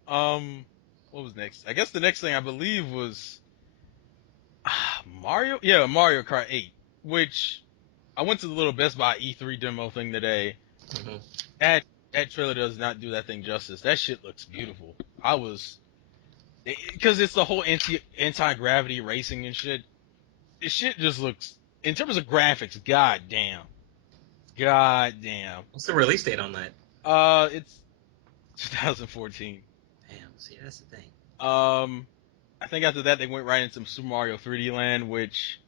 What was next? I guess the next thing I believe was Mario. Yeah, Mario Kart 8, which I went to the little Best Buy E3 demo thing today. Mm-hmm. That trailer does not do that thing justice. That shit looks beautiful. Because it's the whole anti-gravity racing and shit. This shit just looks, in terms of graphics, goddamn. What's the release date on that? It's 2014. Damn, see, that's the thing. I think after that they went right into Super Mario 3D Land, which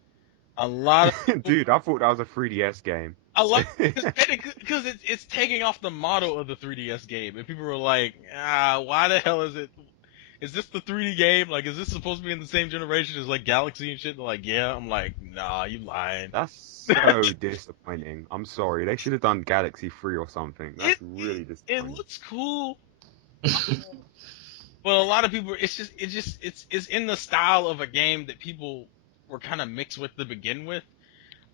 a lot of Dude, I thought that was a 3DS game. because it's taking off the model of the 3DS game, and people were like, why the hell is it? Is this the 3D game? Like, is this supposed to be in the same generation as like Galaxy and shit? They're like, yeah. I'm like, nah, you lying. That's so disappointing. I'm sorry. They should have done Galaxy 3 or something. That's really disappointing. It looks cool. But a lot of people, it's in the style of a game that people were kind of mixed with to begin with.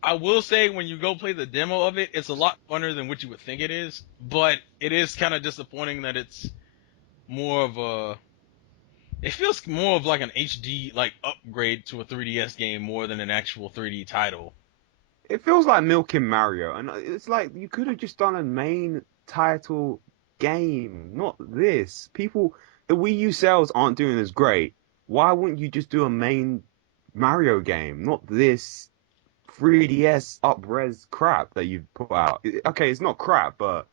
I will say when you go play the demo of it, it's a lot funner than what you would think it is, but it is kind of disappointing that it's more of a, it feels more of like an HD like upgrade to a 3DS game more than an actual 3D title. It feels like milking Mario, and it's like you could have just done a main title game, not this. The Wii U sales aren't doing as great. Why wouldn't you just do a main Mario game, not this 3DS up-res crap that you've put out? Okay, it's not crap, but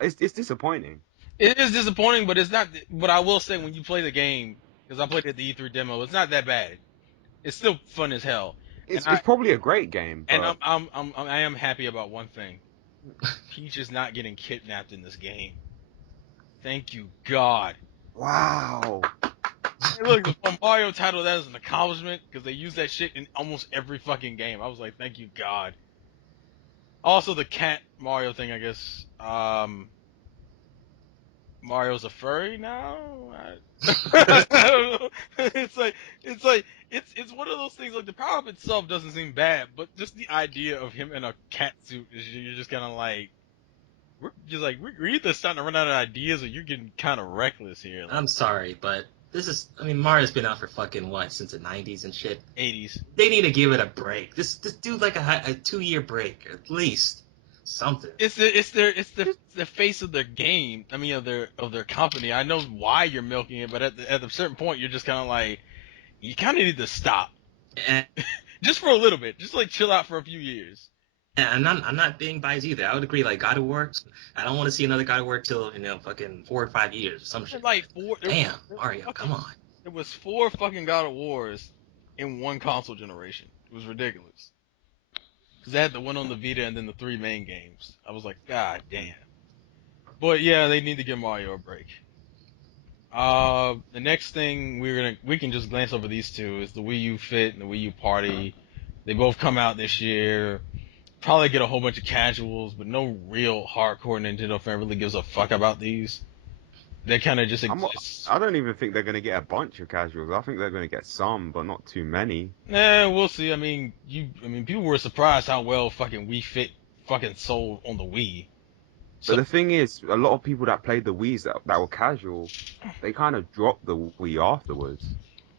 it's disappointing. It is disappointing, but it's not. But I will say, when you play the game, because I played it at the E3 demo, it's not that bad. It's still fun as hell. It's probably a great game. But... And I am happy about one thing. Peach is not getting kidnapped in this game. Thank you, God. Wow. Hey, look, the Mario title, that is an accomplishment, because they use that shit in almost every fucking game. I was like, thank you, God. Also, the cat Mario thing, I guess. Mario's a furry now? I don't know. It's one of those things, like, the power-up itself doesn't seem bad, but just the idea of him in a cat suit, you're just kind of like, we're either starting to run out of ideas or you're getting kind of reckless here. Like, I'm sorry, but Mario's been out for fucking what, since the 90s and shit? 80s. They need to give it a break. Just do like a 2-year break, at least. Something. It's the face of their game. I mean, of their company. I know why you're milking it, but at a certain point, you're just kind of like, you kind of need to stop. Just for a little bit. Just like chill out for a few years. And I'm not being biased either. I would agree. Like God of War, I don't want to see another God of War till fucking 4 or 5 years or some shit. Like 4. Damn, Mario, come on. There was 4 fucking God of Wars in one console generation. It was ridiculous. Because they had the one on the Vita and then the 3 main games. I was like, God damn. But yeah, they need to give Mario a break. The next thing we can just glance over these two is the Wii U Fit and the Wii U Party. They both come out this year. Probably get a whole bunch of casuals, but no real hardcore Nintendo fan really gives a fuck about these. They kind of just exist. I don't even think they're going to get a bunch of casuals. I think they're going to get some, but not too many. We'll see. I mean, people were surprised how well fucking Wii Fit fucking sold on the Wii. But the thing is, a lot of people that played the Wiis that were casual, they kind of dropped the Wii afterwards.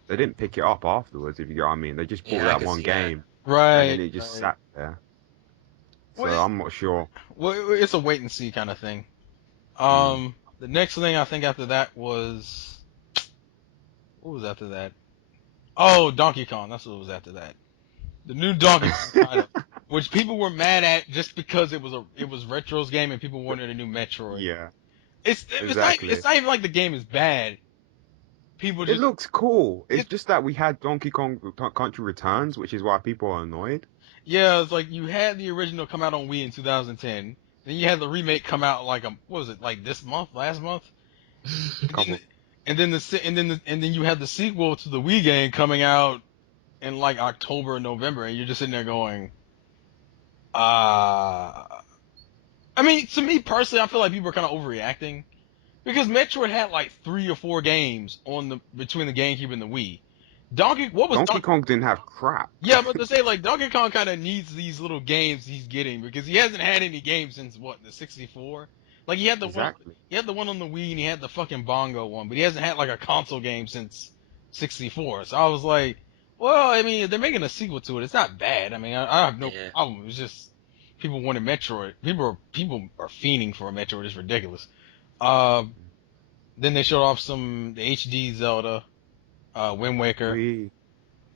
They didn't pick it up afterwards, if you get what I mean. They just bought that one game. Right. And then it just sat there. So I'm not sure. Well, it's a wait and see kind of thing. The next thing I think after that was, what was after that? Oh, Donkey Kong. That's what was after that. The new Donkey Kong title, which people were mad at just because it was Retro's game and people wanted a new Metroid. Yeah. Exactly. It's not even like the game is bad. It looks cool. It's just that we had Donkey Kong Country Returns, which is why people are annoyed. Yeah, it's like you had the original come out on Wii in 2010. Then you had the remake come out like what was it, like this month, last month? Couple. And then you had the sequel to the Wii game coming out in like October or November, and you're just sitting there going, I mean, to me personally, I feel like people are kind of overreacting because Metroid had like 3 or 4 games between the GameCube and the Wii. Donkey Kong didn't have crap. Yeah, but to say like Donkey Kong kind of needs these little games he's getting because he hasn't had any games since what, the 64. Like he had the one on the Wii and he had the fucking Bongo one, but he hasn't had like a console game since 64. So I was like, well, I mean, if they're making a sequel to it, it's not bad. I mean, I have no problem. It's just people wanted Metroid. People are fiending for a Metroid. It's ridiculous. Then they showed off the HD Zelda, Wind Waker.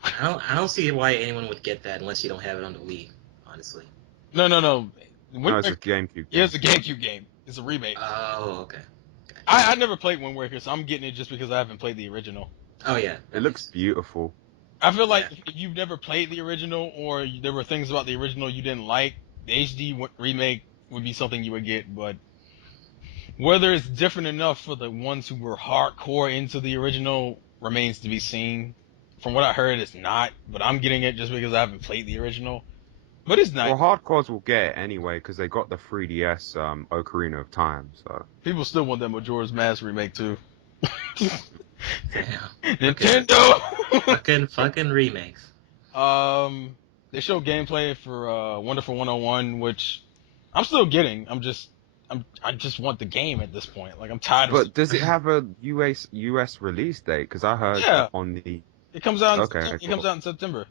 I don't see why anyone would get that unless you don't have it on the Wii, honestly. No. No, it's a GameCube game. Yeah, it's a GameCube game. It's a remake. Oh, okay. Gotcha. I never played Wind Waker, so I'm getting it just because I haven't played the original. Oh, yeah. It looks beautiful. I feel like if you've never played the original or there were things about the original you didn't like, the HD remake would be something you would get, but whether it's different enough for the ones who were hardcore into the original remains to be seen. From what I heard, it's not, but I'm getting it just because I haven't played the original. But it's not. Well, hardcores will get it anyway because they got the 3DS Ocarina of Time. So people still want that Majora's Mask remake too. Damn. Nintendo. fucking remakes. They showed gameplay for Wonderful 101, which I'm still getting. I just want the game at this point. Like I'm tired. But does it have a US release date? Because I heard on the. It comes out. It comes out in September.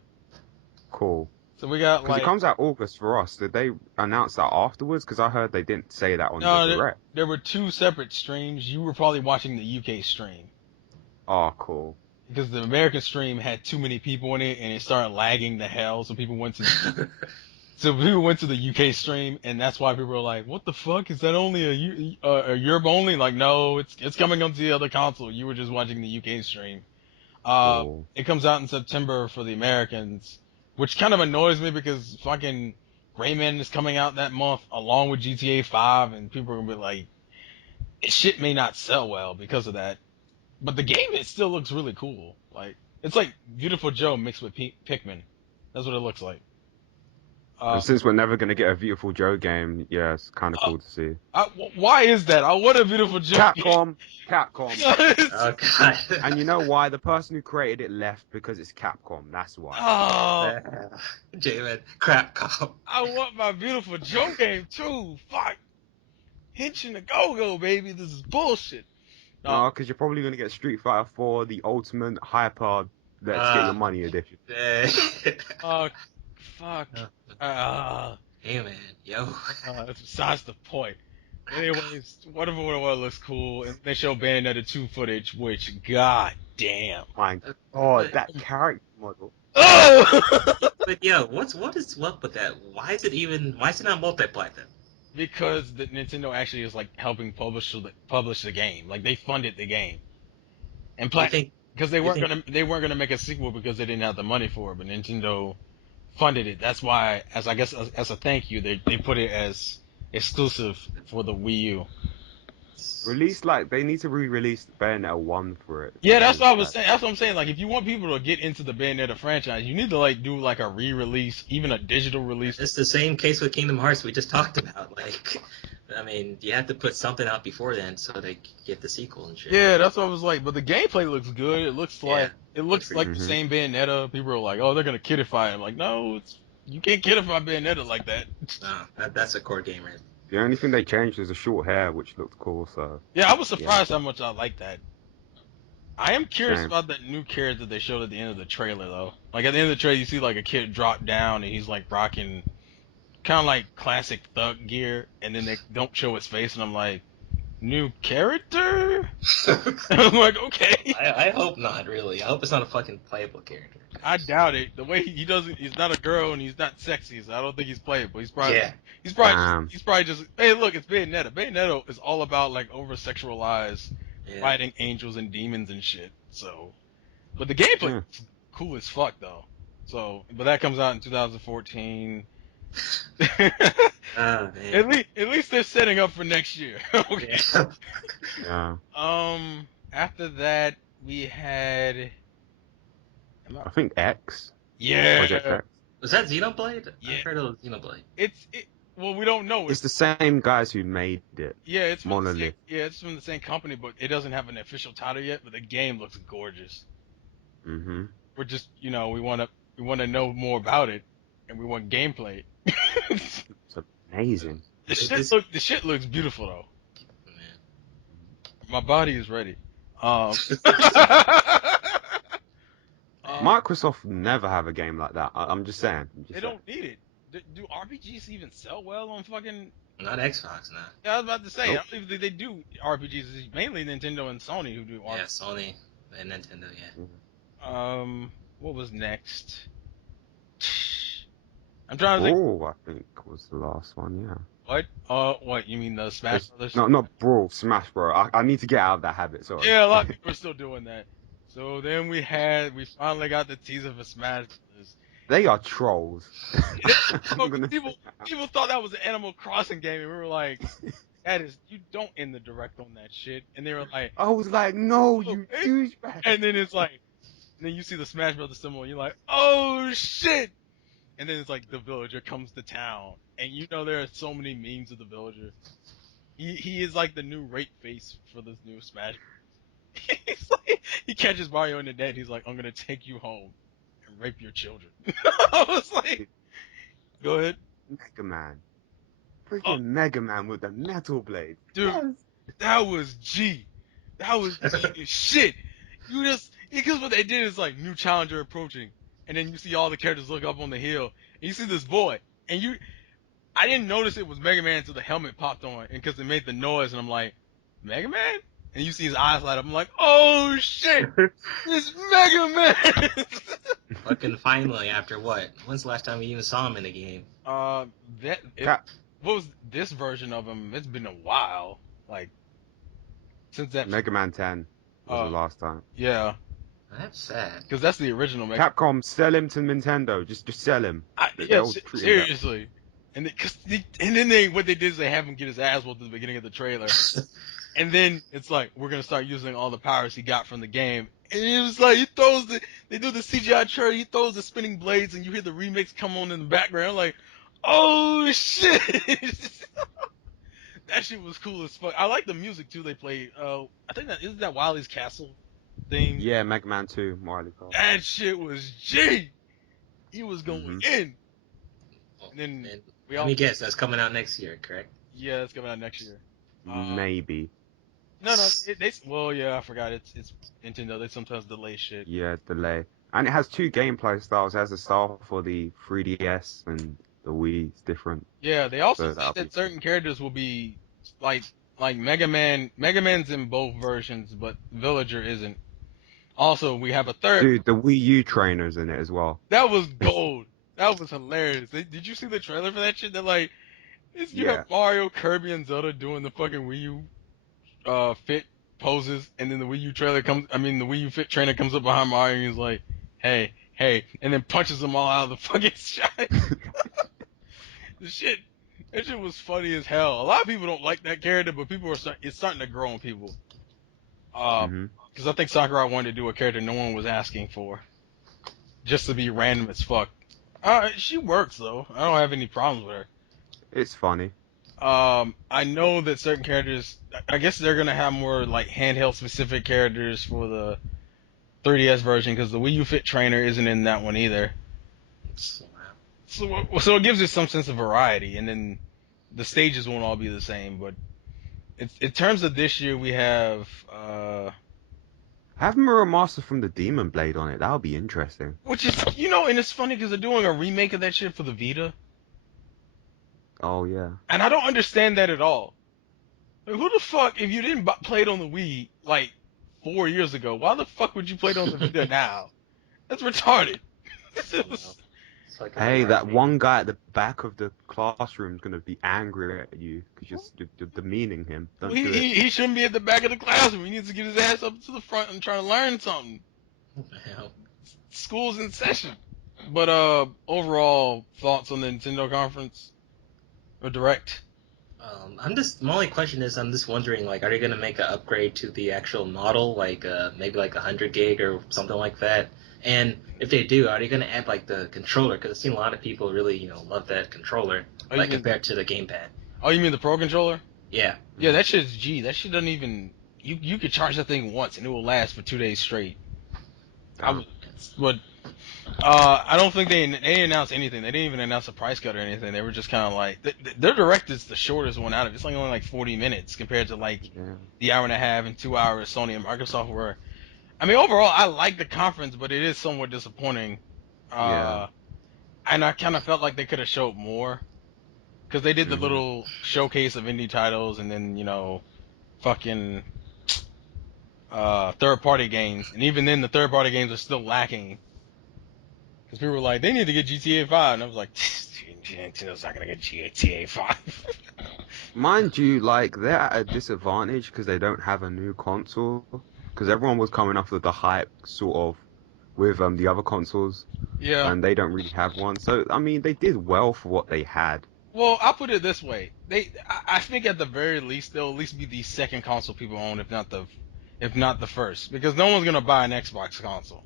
Cool. So we got like. It comes out August for us. Did they announce that afterwards? Because I heard they didn't say that on the direct. There were 2 separate streams. You were probably watching the UK stream. Oh, cool. Because the American stream had too many people in it, and it started lagging the hell. So people went to. The UK stream, and that's why people were like, "What the fuck? Is that only a Europe only?" Like, no, it's coming onto the other console. You were just watching the UK stream. Cool. It comes out in September for the Americans, which kind of annoys me because fucking Rayman is coming out that month along with GTA 5, and people are gonna be like, shit may not sell well because of that. But the game, it still looks really cool. Like, it's like Beautiful Joe mixed with Pikmin. That's what it looks like. And since we're never going to get a Beautiful Joe game, yeah, it's kind of cool to see. Why is that? I want a Beautiful Joe Capcom. Oh, God. And you know why? The person who created it left because it's Capcom. That's why. Oh. J-Man, Crapcom. I want my Beautiful Joe game too. Fuck. Henshin the Go-Go, baby. This is bullshit. No, because you're probably going to get Street Fighter 4, the Ultimate Hyper, Let's Get Your Money edition. Fuck. Hey, man. Yo. That's besides the point. Anyways, Wonderful 101 looks cool, and they show Bayonetta 2 footage, which, god damn. My god, that character model. But yo, what is up with that? Why is it not multi-platinum? Because the Nintendo actually is like helping publish the game. Like they funded the game. And because they weren't gonna make a sequel because they didn't have the money for it, but Nintendo funded it. That's why, as a thank you, they put it as exclusive for the Wii U. They need to re-release Bayonetta 1 for it. Yeah, that's what I was saying. That's what I'm saying. Like, if you want people to get into the Bayonetta franchise, you need to like do like a re-release, even a digital release. It's the same case with Kingdom Hearts we just talked about. Like, I mean, you have to put something out before then so they get the sequel and shit. Yeah, that's what I was like. But the gameplay looks good. It looks like the same Bayonetta. People are like, oh, they're gonna kidify it. I'm like, no, you can't kidify Bayonetta like that. No, that's a core gamer. The only thing they changed is the short hair, which looked cool. So yeah, I was surprised how much I liked that. I am curious about that new character they showed at the end of the trailer, though. Like at the end of the trailer, you see like a kid drop down and he's like rocking kind of like classic thug gear, and then they don't show his face, and I'm like, new character? I'm like, okay. I hope not, really. I hope it's not a fucking playable character. I doubt it. The way he's not a girl and he's not sexy, so I don't think he's playable. He's probably just, hey, look, it's Bayonetta. Bayonetta is all about like over-sexualized fighting angels and demons and shit. So, but the gameplay is cool as fuck though. So, but that comes out in 2014. Oh man. At least they're setting up for next year. Okay. Yeah. Yeah. After that we had. I think X. Project Yeah. X. Was that Xenoblade? Yeah. I heard it was Xenoblade. Well, we don't know. It's the same guys who made it. Yeah, it's from the same, Monolith. it's from the same company, but it doesn't have an official title yet. But the game looks gorgeous. Mm-hmm. We're just, we want to know more about it, and we want gameplay. It's amazing. The shit looks beautiful though. Man. My body is ready. Microsoft never have a game like that. I'm just saying. They don't need it. Do RPGs even sell well on fucking? Not Xbox, nah. Yeah, I was about to say. Nope. I don't even think they do RPGs. It's mainly Nintendo and Sony who do RPGs. Yeah, Sony and Nintendo, yeah. What was next? I'm trying to think. Brawl, I think, was the last one, yeah. What? What? You mean the Smash Brothers? No, not Brawl, Smash Bro. I need to get out of that habit, sorry. Yeah, a lot of people are still doing that. So then we finally got the teaser for Smash Brothers. They are trolls. I'm gonna People thought that was an Animal Crossing game, and we were like, you don't end the direct on that shit. And they were like, I was like, no, you douchebag. and then it's like, and then you see the Smash Brothers symbol, and you're like, oh shit! And then it's like the villager comes to town, and there are so many memes of the villager. He is like the new rape face for this new Smash. He's like, he catches Mario in the net. He's like, I'm gonna take you home and rape your children. I was like, go ahead. Mega Man. Freaking Mega Man with the metal blade. Dude, Yes. that was G. That was G as shit. Because what they did is like new challenger approaching, and then you see all the characters look up on the hill, and you see this boy, and I didn't notice it was Mega Man until the helmet popped on, and because it made the noise, and I'm like, Mega Man? And you see his eyes light up, I'm like, oh shit, it's Mega Man! Fucking finally, after what? When's the last time we even saw him in a game? What was this version of him? It's been a while, like since that Mega Man 10 was the last time. Yeah, That's sad. because that's the original Mega. Capcom, sell him to Nintendo. Just sell him. Seriously. And then what they did is they have him get his ass whooped at the beginning of the trailer, and then it's like we're gonna start using all the powers he got from the game. And it was like they do the CGI trailer, he throws the spinning blades, and you hear the remix come on in the background, like, oh shit! That shit was cool as fuck. I like the music too they played. I think isn't that Wily's Castle thing? Yeah, Mega Man 2, Wily Castle. That shit was G. He was going in. And then let me guess, that's coming out next year, correct? Yeah, it's coming out next year. Maybe. No, I forgot. It's Nintendo. They sometimes delay shit. Yeah, delay. And it has two gameplay styles. It has a style for the 3DS and the Wii. It's different. Yeah, they also said that certain characters will be like Mega Man. Mega Man's in both versions, but Villager isn't. Also, we have a third. Dude, the Wii U trainer's in it as well. That was gold. That was hilarious. Did you see the trailer for that shit? They're like, you have Mario, Kirby, and Zelda doing the fucking Wii U fit poses, and then the Wii U fit trainer comes up behind Mario and he's like, hey, and then punches them all out of the fucking shot. That shit was funny as hell. A lot of people don't like that character, but it's starting to grow on people. Because I think Sakurai wanted to do a character no one was asking for, just to be random as fuck. She works though. I don't have any problems with her. It's funny. I know that certain characters, I guess they're gonna have more like handheld specific characters for the 3DS version because the Wii U Fit trainer isn't in that one either. So it gives it some sense of variety, and then the stages won't all be the same. But in terms of this year, we have have Mirror Master from the Demon Blade on it. That would be interesting. Which is, and it's funny because they're doing a remake of that shit for the Vita. Oh, yeah. And I don't understand that at all. Like, who the fuck, if you didn't play it on the Wii, like, 4 years ago, why the fuck would you play it on the Vita now? That's retarded. Hey, that one guy at the back of the classroom is going to be angry at you because you're demeaning him. He shouldn't be at the back of the classroom. He needs to get his ass up to the front and try to learn something. What the hell? School's in session. But overall thoughts on the Nintendo conference or Direct? My only question is, I'm just wondering, like, are they gonna make an upgrade to the actual model, like, maybe like 100 gig or something like that? And if they do, are they gonna add like the controller? Because I've seen a lot of people really, love that controller, Oh, like compared to the gamepad. Oh, you mean the Pro controller? Yeah. Yeah, that shit's G. That shit doesn't even. You could charge that thing once and it will last for 2 days straight. Damn. But I don't think they announced anything. They didn't even announce a price cut or anything. They were just kind of like their direct is the shortest one out of it. It's like only like 40 minutes compared to like Yeah. the hour and a half and 2 hours Sony and Microsoft were. I mean, overall, I like the conference, but it is somewhat disappointing. Yeah. And I kind of felt like they could have showed more because they did the Mhm. little showcase of indie titles and then fucking third party games, and even then the third party games are still lacking. Because people were like, they need to get GTA 5, and I was like, Nintendo's not gonna get GTA 5. Mind you, like they're at a disadvantage because they don't have a new console. Because everyone was coming off of the hype, sort of, with the other consoles, Yeah. and they don't really have one. So I mean, they did well for what they had. Well, I'll put it this way: I think at the very least they'll at least be the second console people own, if not the first, because no one's gonna buy an Xbox console,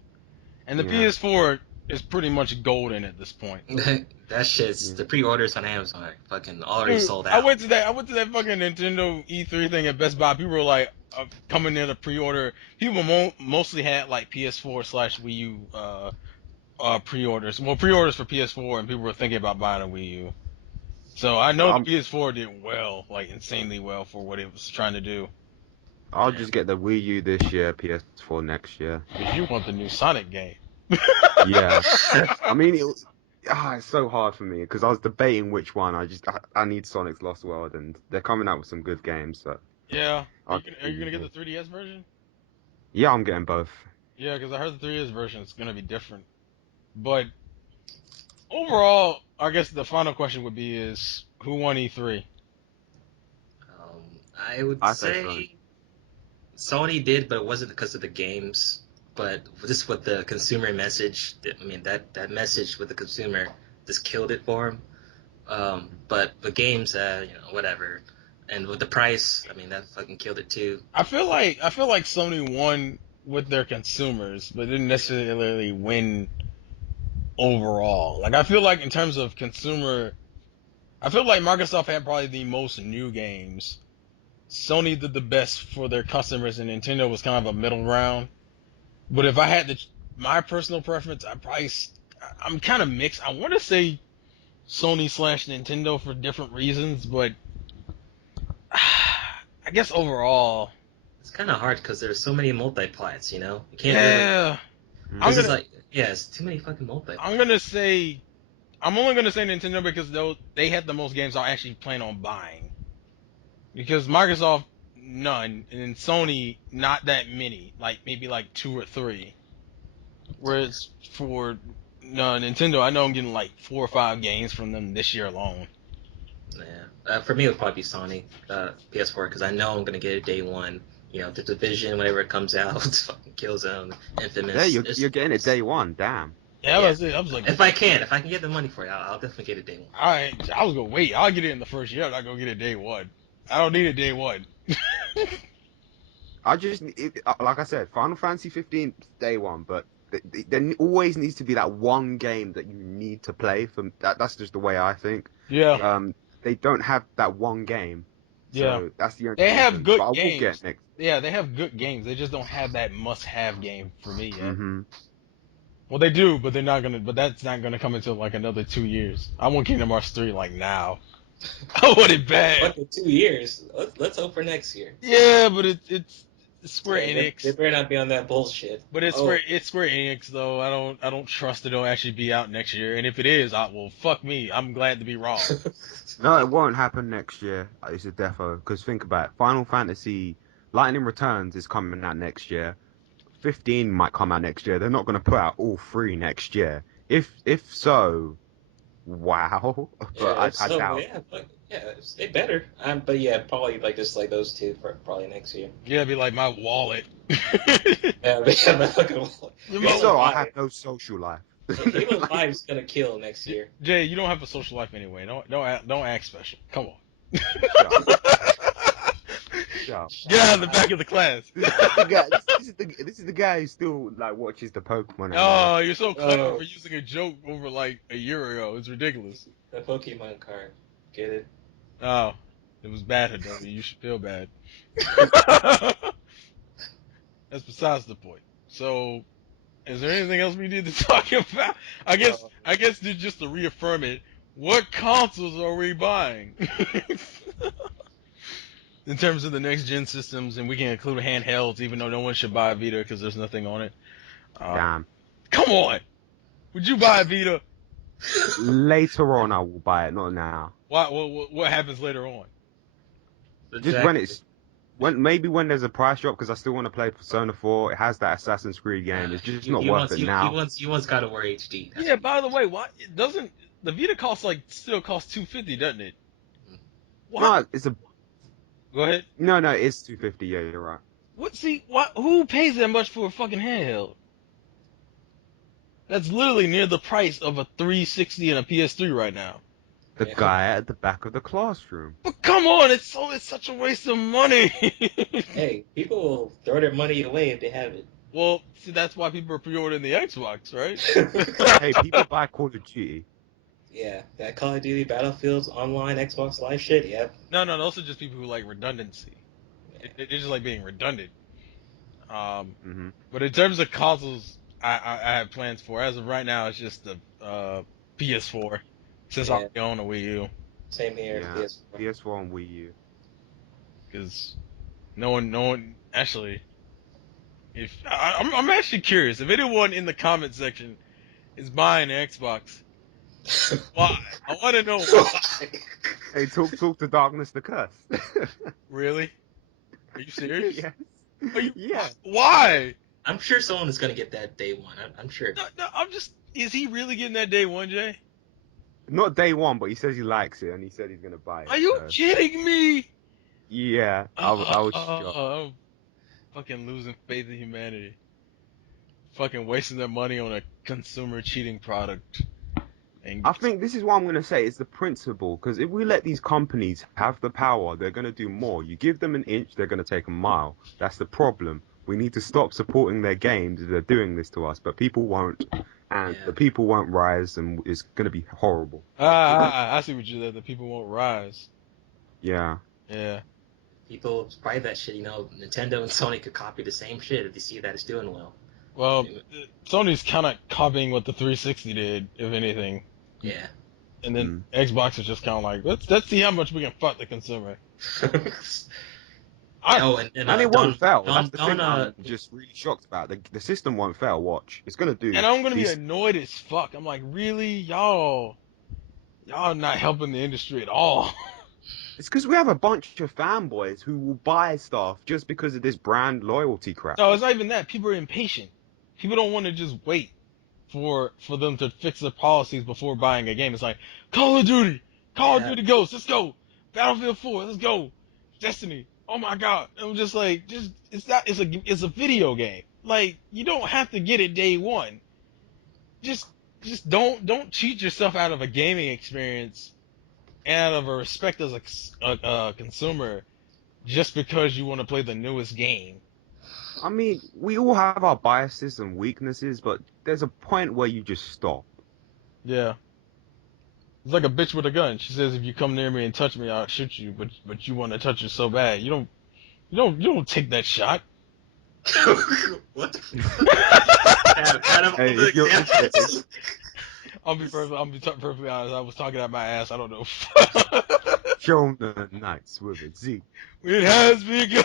and the Yeah. PS4 is pretty much golden at this point. That shit's Yeah. the pre-orders on Amazon are fucking already Dude, sold I out. went to that fucking Nintendo E3 thing at Best Buy. People were like coming in to pre-order. People mostly had like PS4 slash Wii U pre-orders. Well, pre-orders for PS4, and people were thinking about buying a Wii U. So I know the Um, PS4 did well, like insanely well for what it was trying to do. I'll just get the Wii U this year, PS4 next year. Because you want the new Sonic game. Yeah. I mean, it's so hard for me because I was debating which one. I need Sonic's Lost World, and they're coming out with some good games. So Yeah. I'll Are you gonna get the 3DS version? yeah, I'm getting both. Yeah, because I heard the 3DS version is gonna be different. But overall, I guess the final question would be is who won E3? I would I say Sonic. say Sony did, but it wasn't because of the games. But just with the consumer message, I mean that message with the consumer just killed it for him. But the games, whatever. And with the price, I mean that fucking killed it too. I feel like Sony won with their consumers, but didn't necessarily win overall. Like I feel like in terms of consumer, I feel like Microsoft had probably the most new games. Sony did the best for their customers, and Nintendo was kind of a middle ground. But if I had my personal preference, I'm kind of mixed. I want to say Sony slash Nintendo for different reasons, but I guess overall, It's kind of hard because there's so many multiplats, you know. You can't really. yeah. Mhm. This is like, yeah, it's too many fucking multiplats. I'm only gonna say Nintendo because they had the most games I actually plan on buying. Because Microsoft, none, and then Sony, not that many, like maybe like 2 or 3. Whereas for Nintendo, I know I'm getting like 4 or 5 games from them this year alone. Yeah. For me, it would probably be Sony PS4 because I know I'm gonna get it day one. You know, the Division, whenever it comes out, it's fucking Killzone, Infamous. Yeah, you're getting it day one. Damn. Yeah, Yeah. I was like, If I can get the money for it, I'll definitely get it day one. I was gonna wait. I'll get it in the first year. I'm not gonna get it day one. I don't need it day one. Like I said, Final Fantasy 15 day one, but there always needs to be that one game that you need to play. That's just the way I think. Yeah, They don't have that one game, so yeah. that's the only They have reason. good But I will games. get next. Yeah, they have good games. They just don't have that must-have game for me yet. Hmm. Well, they do, but they're not gonna. But that's not gonna come until like another 2 years. I want Kingdom Hearts 3 like now. I want it bad. What, for 2 years? Let's hope for next year. Yeah, but it's Square Enix. They better not be on that bullshit. But it's Square Enix though. I don't trust it'll actually be out next year. And if it is, well, fuck me. I'm glad to be wrong. No, it won't happen next year. It's a defo. Because think about it, Final Fantasy Lightning Returns is coming out next year. 15 might come out next year. They're not going to put out all 3 next year. If so, wow. But I doubt. They better. But yeah, probably like just like those two for probably next year. Yeah, it'd be like my wallet. Yeah, but yeah, my fucking. If so, I have no social life. Halo 5 is gonna kill next year. Jay, you don't have a social life anyway. Don't act special. Come on. Shut Get out of the back of the class. This is the guy who still like watches the Pokemon. Oh, you're so clever Oh. for using a joke over like a year ago. It's ridiculous. The Pokemon card. Get it? Oh, it was bad, Hadomi. You should feel bad. That's besides the point. So, is there anything else we need to talk about? I guess just to reaffirm it, what consoles are we buying? In terms of the next gen systems, and we can include handhelds, even though no one should buy a Vita because there's nothing on it. Damn. Come on! Would you buy a Vita? Later on, I will buy it, not now. What happens later on? Just maybe when there's a price drop, because I still want to play Persona 4. It has that Assassin's Creed game. It's just not worth it now. He wants God of War HD. Yeah. By the way, why it doesn't the Vita still costs $250, doesn't it? No, it's a. Go ahead. No, it's $250. Yeah, you're right. What? See, who pays that much for a fucking handheld? That's literally near the price of a 360 and a PS3 right now. The guy at the back of the classroom. But come on, it's such a waste of money. Hey, people will throw their money away if they have it. Well, see, that's why people are pre-ordering the Xbox, right? Hey, people buy Call of Duty. Yeah, that Call of Duty Battlefields online Xbox Live shit, yep. No, those are just people who like redundancy. They're just like being redundant. But in terms of consoles, I have plans for. As of right now, it's just the PS4, since I own a Wii U. Same here. Yeah, PS4 and Wii U. Because no one actually. If I'm actually curious if anyone in the comment section is buying an Xbox. Why? I want to know why. Hey, talk to Darkness the Curse. Really? Are you serious? Yes. Yeah. Why? I'm sure someone is gonna get that day one. I'm sure. No, is he really getting that day one, Jay? Not day one, but he says he likes it, and he said he's gonna buy it. Are you kidding me? Yeah, I was shocked. I'm fucking losing faith in humanity. Fucking wasting their money on a consumer cheating product. I think this is what I'm going to say. It's the principle, because if we let these companies have the power, they're going to do more. You give them an inch, they're going to take a mile. That's the problem. We need to stop supporting their games if they're doing this to us, but people won't. And the people won't rise, and it's going to be horrible. I see what you said. The people won't rise. Yeah. Yeah. People buy that shit, Nintendo and Sony could copy the same shit if they see that it's doing well. Well, Sony's kind of copying what the 360 did, if anything. Yeah. And then Xbox is just kind of like, let's see how much we can fuck the consumer. And it won't fail. That's the thing I'm just really shocked about. The system won't fail. Watch. It's going to do. And I'm going to be annoyed as fuck. I'm like, really? Y'all not helping the industry at all. It's because we have a bunch of fanboys who will buy stuff just because of this brand loyalty crap. No, it's not even that. People are impatient. People don't want to just wait for them to fix their policies before buying a game. It's like, Call of Duty Ghosts, let's go. Battlefield 4, let's go. Destiny, oh my god. I'm just like, it's a video game. Like, you don't have to get it day one. Just don't cheat yourself out of a gaming experience and out of a respect as a consumer just because you want to play the newest game. I mean, we all have our biases and weaknesses, but there's a point where you just stop. Yeah. It's like a bitch with a gun. She says, if you come near me and touch me, I'll shoot you, but you want to touch her so bad. You don't take that shot. What? I'll be perfectly honest. I was talking out my ass. I don't know. Show the nights with a Z. It has begun.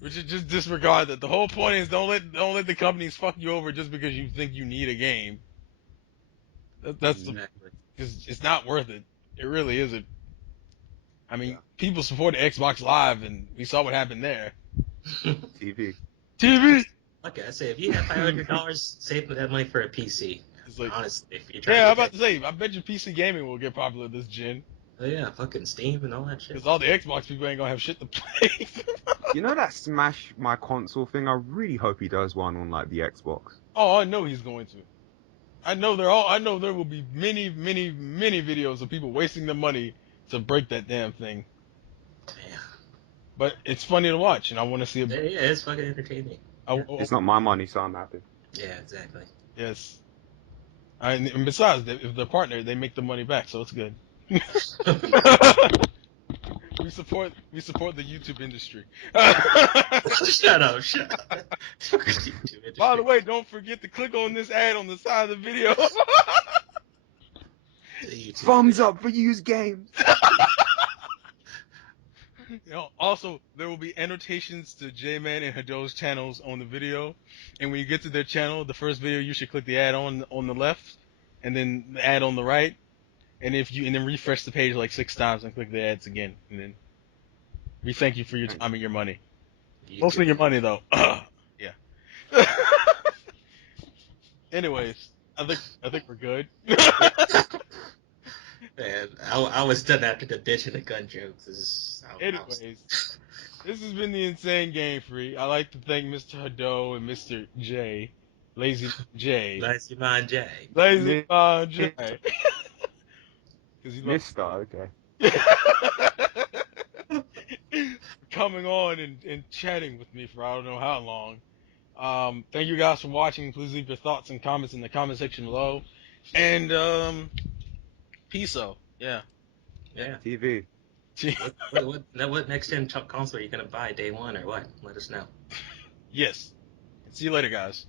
We should just disregard that. The whole point is don't let the companies fuck you over just because you think you need a game. That's exactly. It's not worth it. It really isn't. I mean, people support Xbox Live, and we saw what happened there. TV. Okay, I say if you have $500, save that money for a PC. It's like, honestly, if you're trying I'm about to say, I bet you PC gaming will get popular this gen. Oh yeah, fucking Steam and all that shit. Because all the Xbox people ain't gonna have shit to play. You know that Smash My Console thing? I really hope he does one on like the Xbox. Oh, I know he's going to. I know there will be many, many, many videos of people wasting their money to break that damn thing. Damn. But it's funny to watch, and I want to see it. Yeah, it's fucking entertaining. Yeah. It's not my money, so I'm happy. Yeah, exactly. Yes. And besides, if they're partner, they make the money back, so it's good. we support the YouTube industry. Shut up. By the way, don't forget to click on this ad on the side of the video. Thumbs up for used games. Also, there will be annotations to J-Man and Hadou's channels on the video, and when you get to their channel, the first video you should click the ad on the left, and then the ad on the right, and then refresh the page like 6 times and click the ads again, and then we thank you for your time and your money. Mostly your money though. Yeah. Anyways, I think we're good. Man, I was done after the bitch and the gun jokes. Anyways, this has been the Insane Game Freak. I'd like to thank Mr. Hadou and Mr. J. Lazyman J. Lazyman J. Mister, okay. Coming on and chatting with me for I don't know how long. Thank you guys for watching. Please leave your thoughts and comments in the comment section below. And peace out. Yeah. Yeah. TV. What next gen console are you gonna buy day one or what? Let us know. Yes. See you later, guys.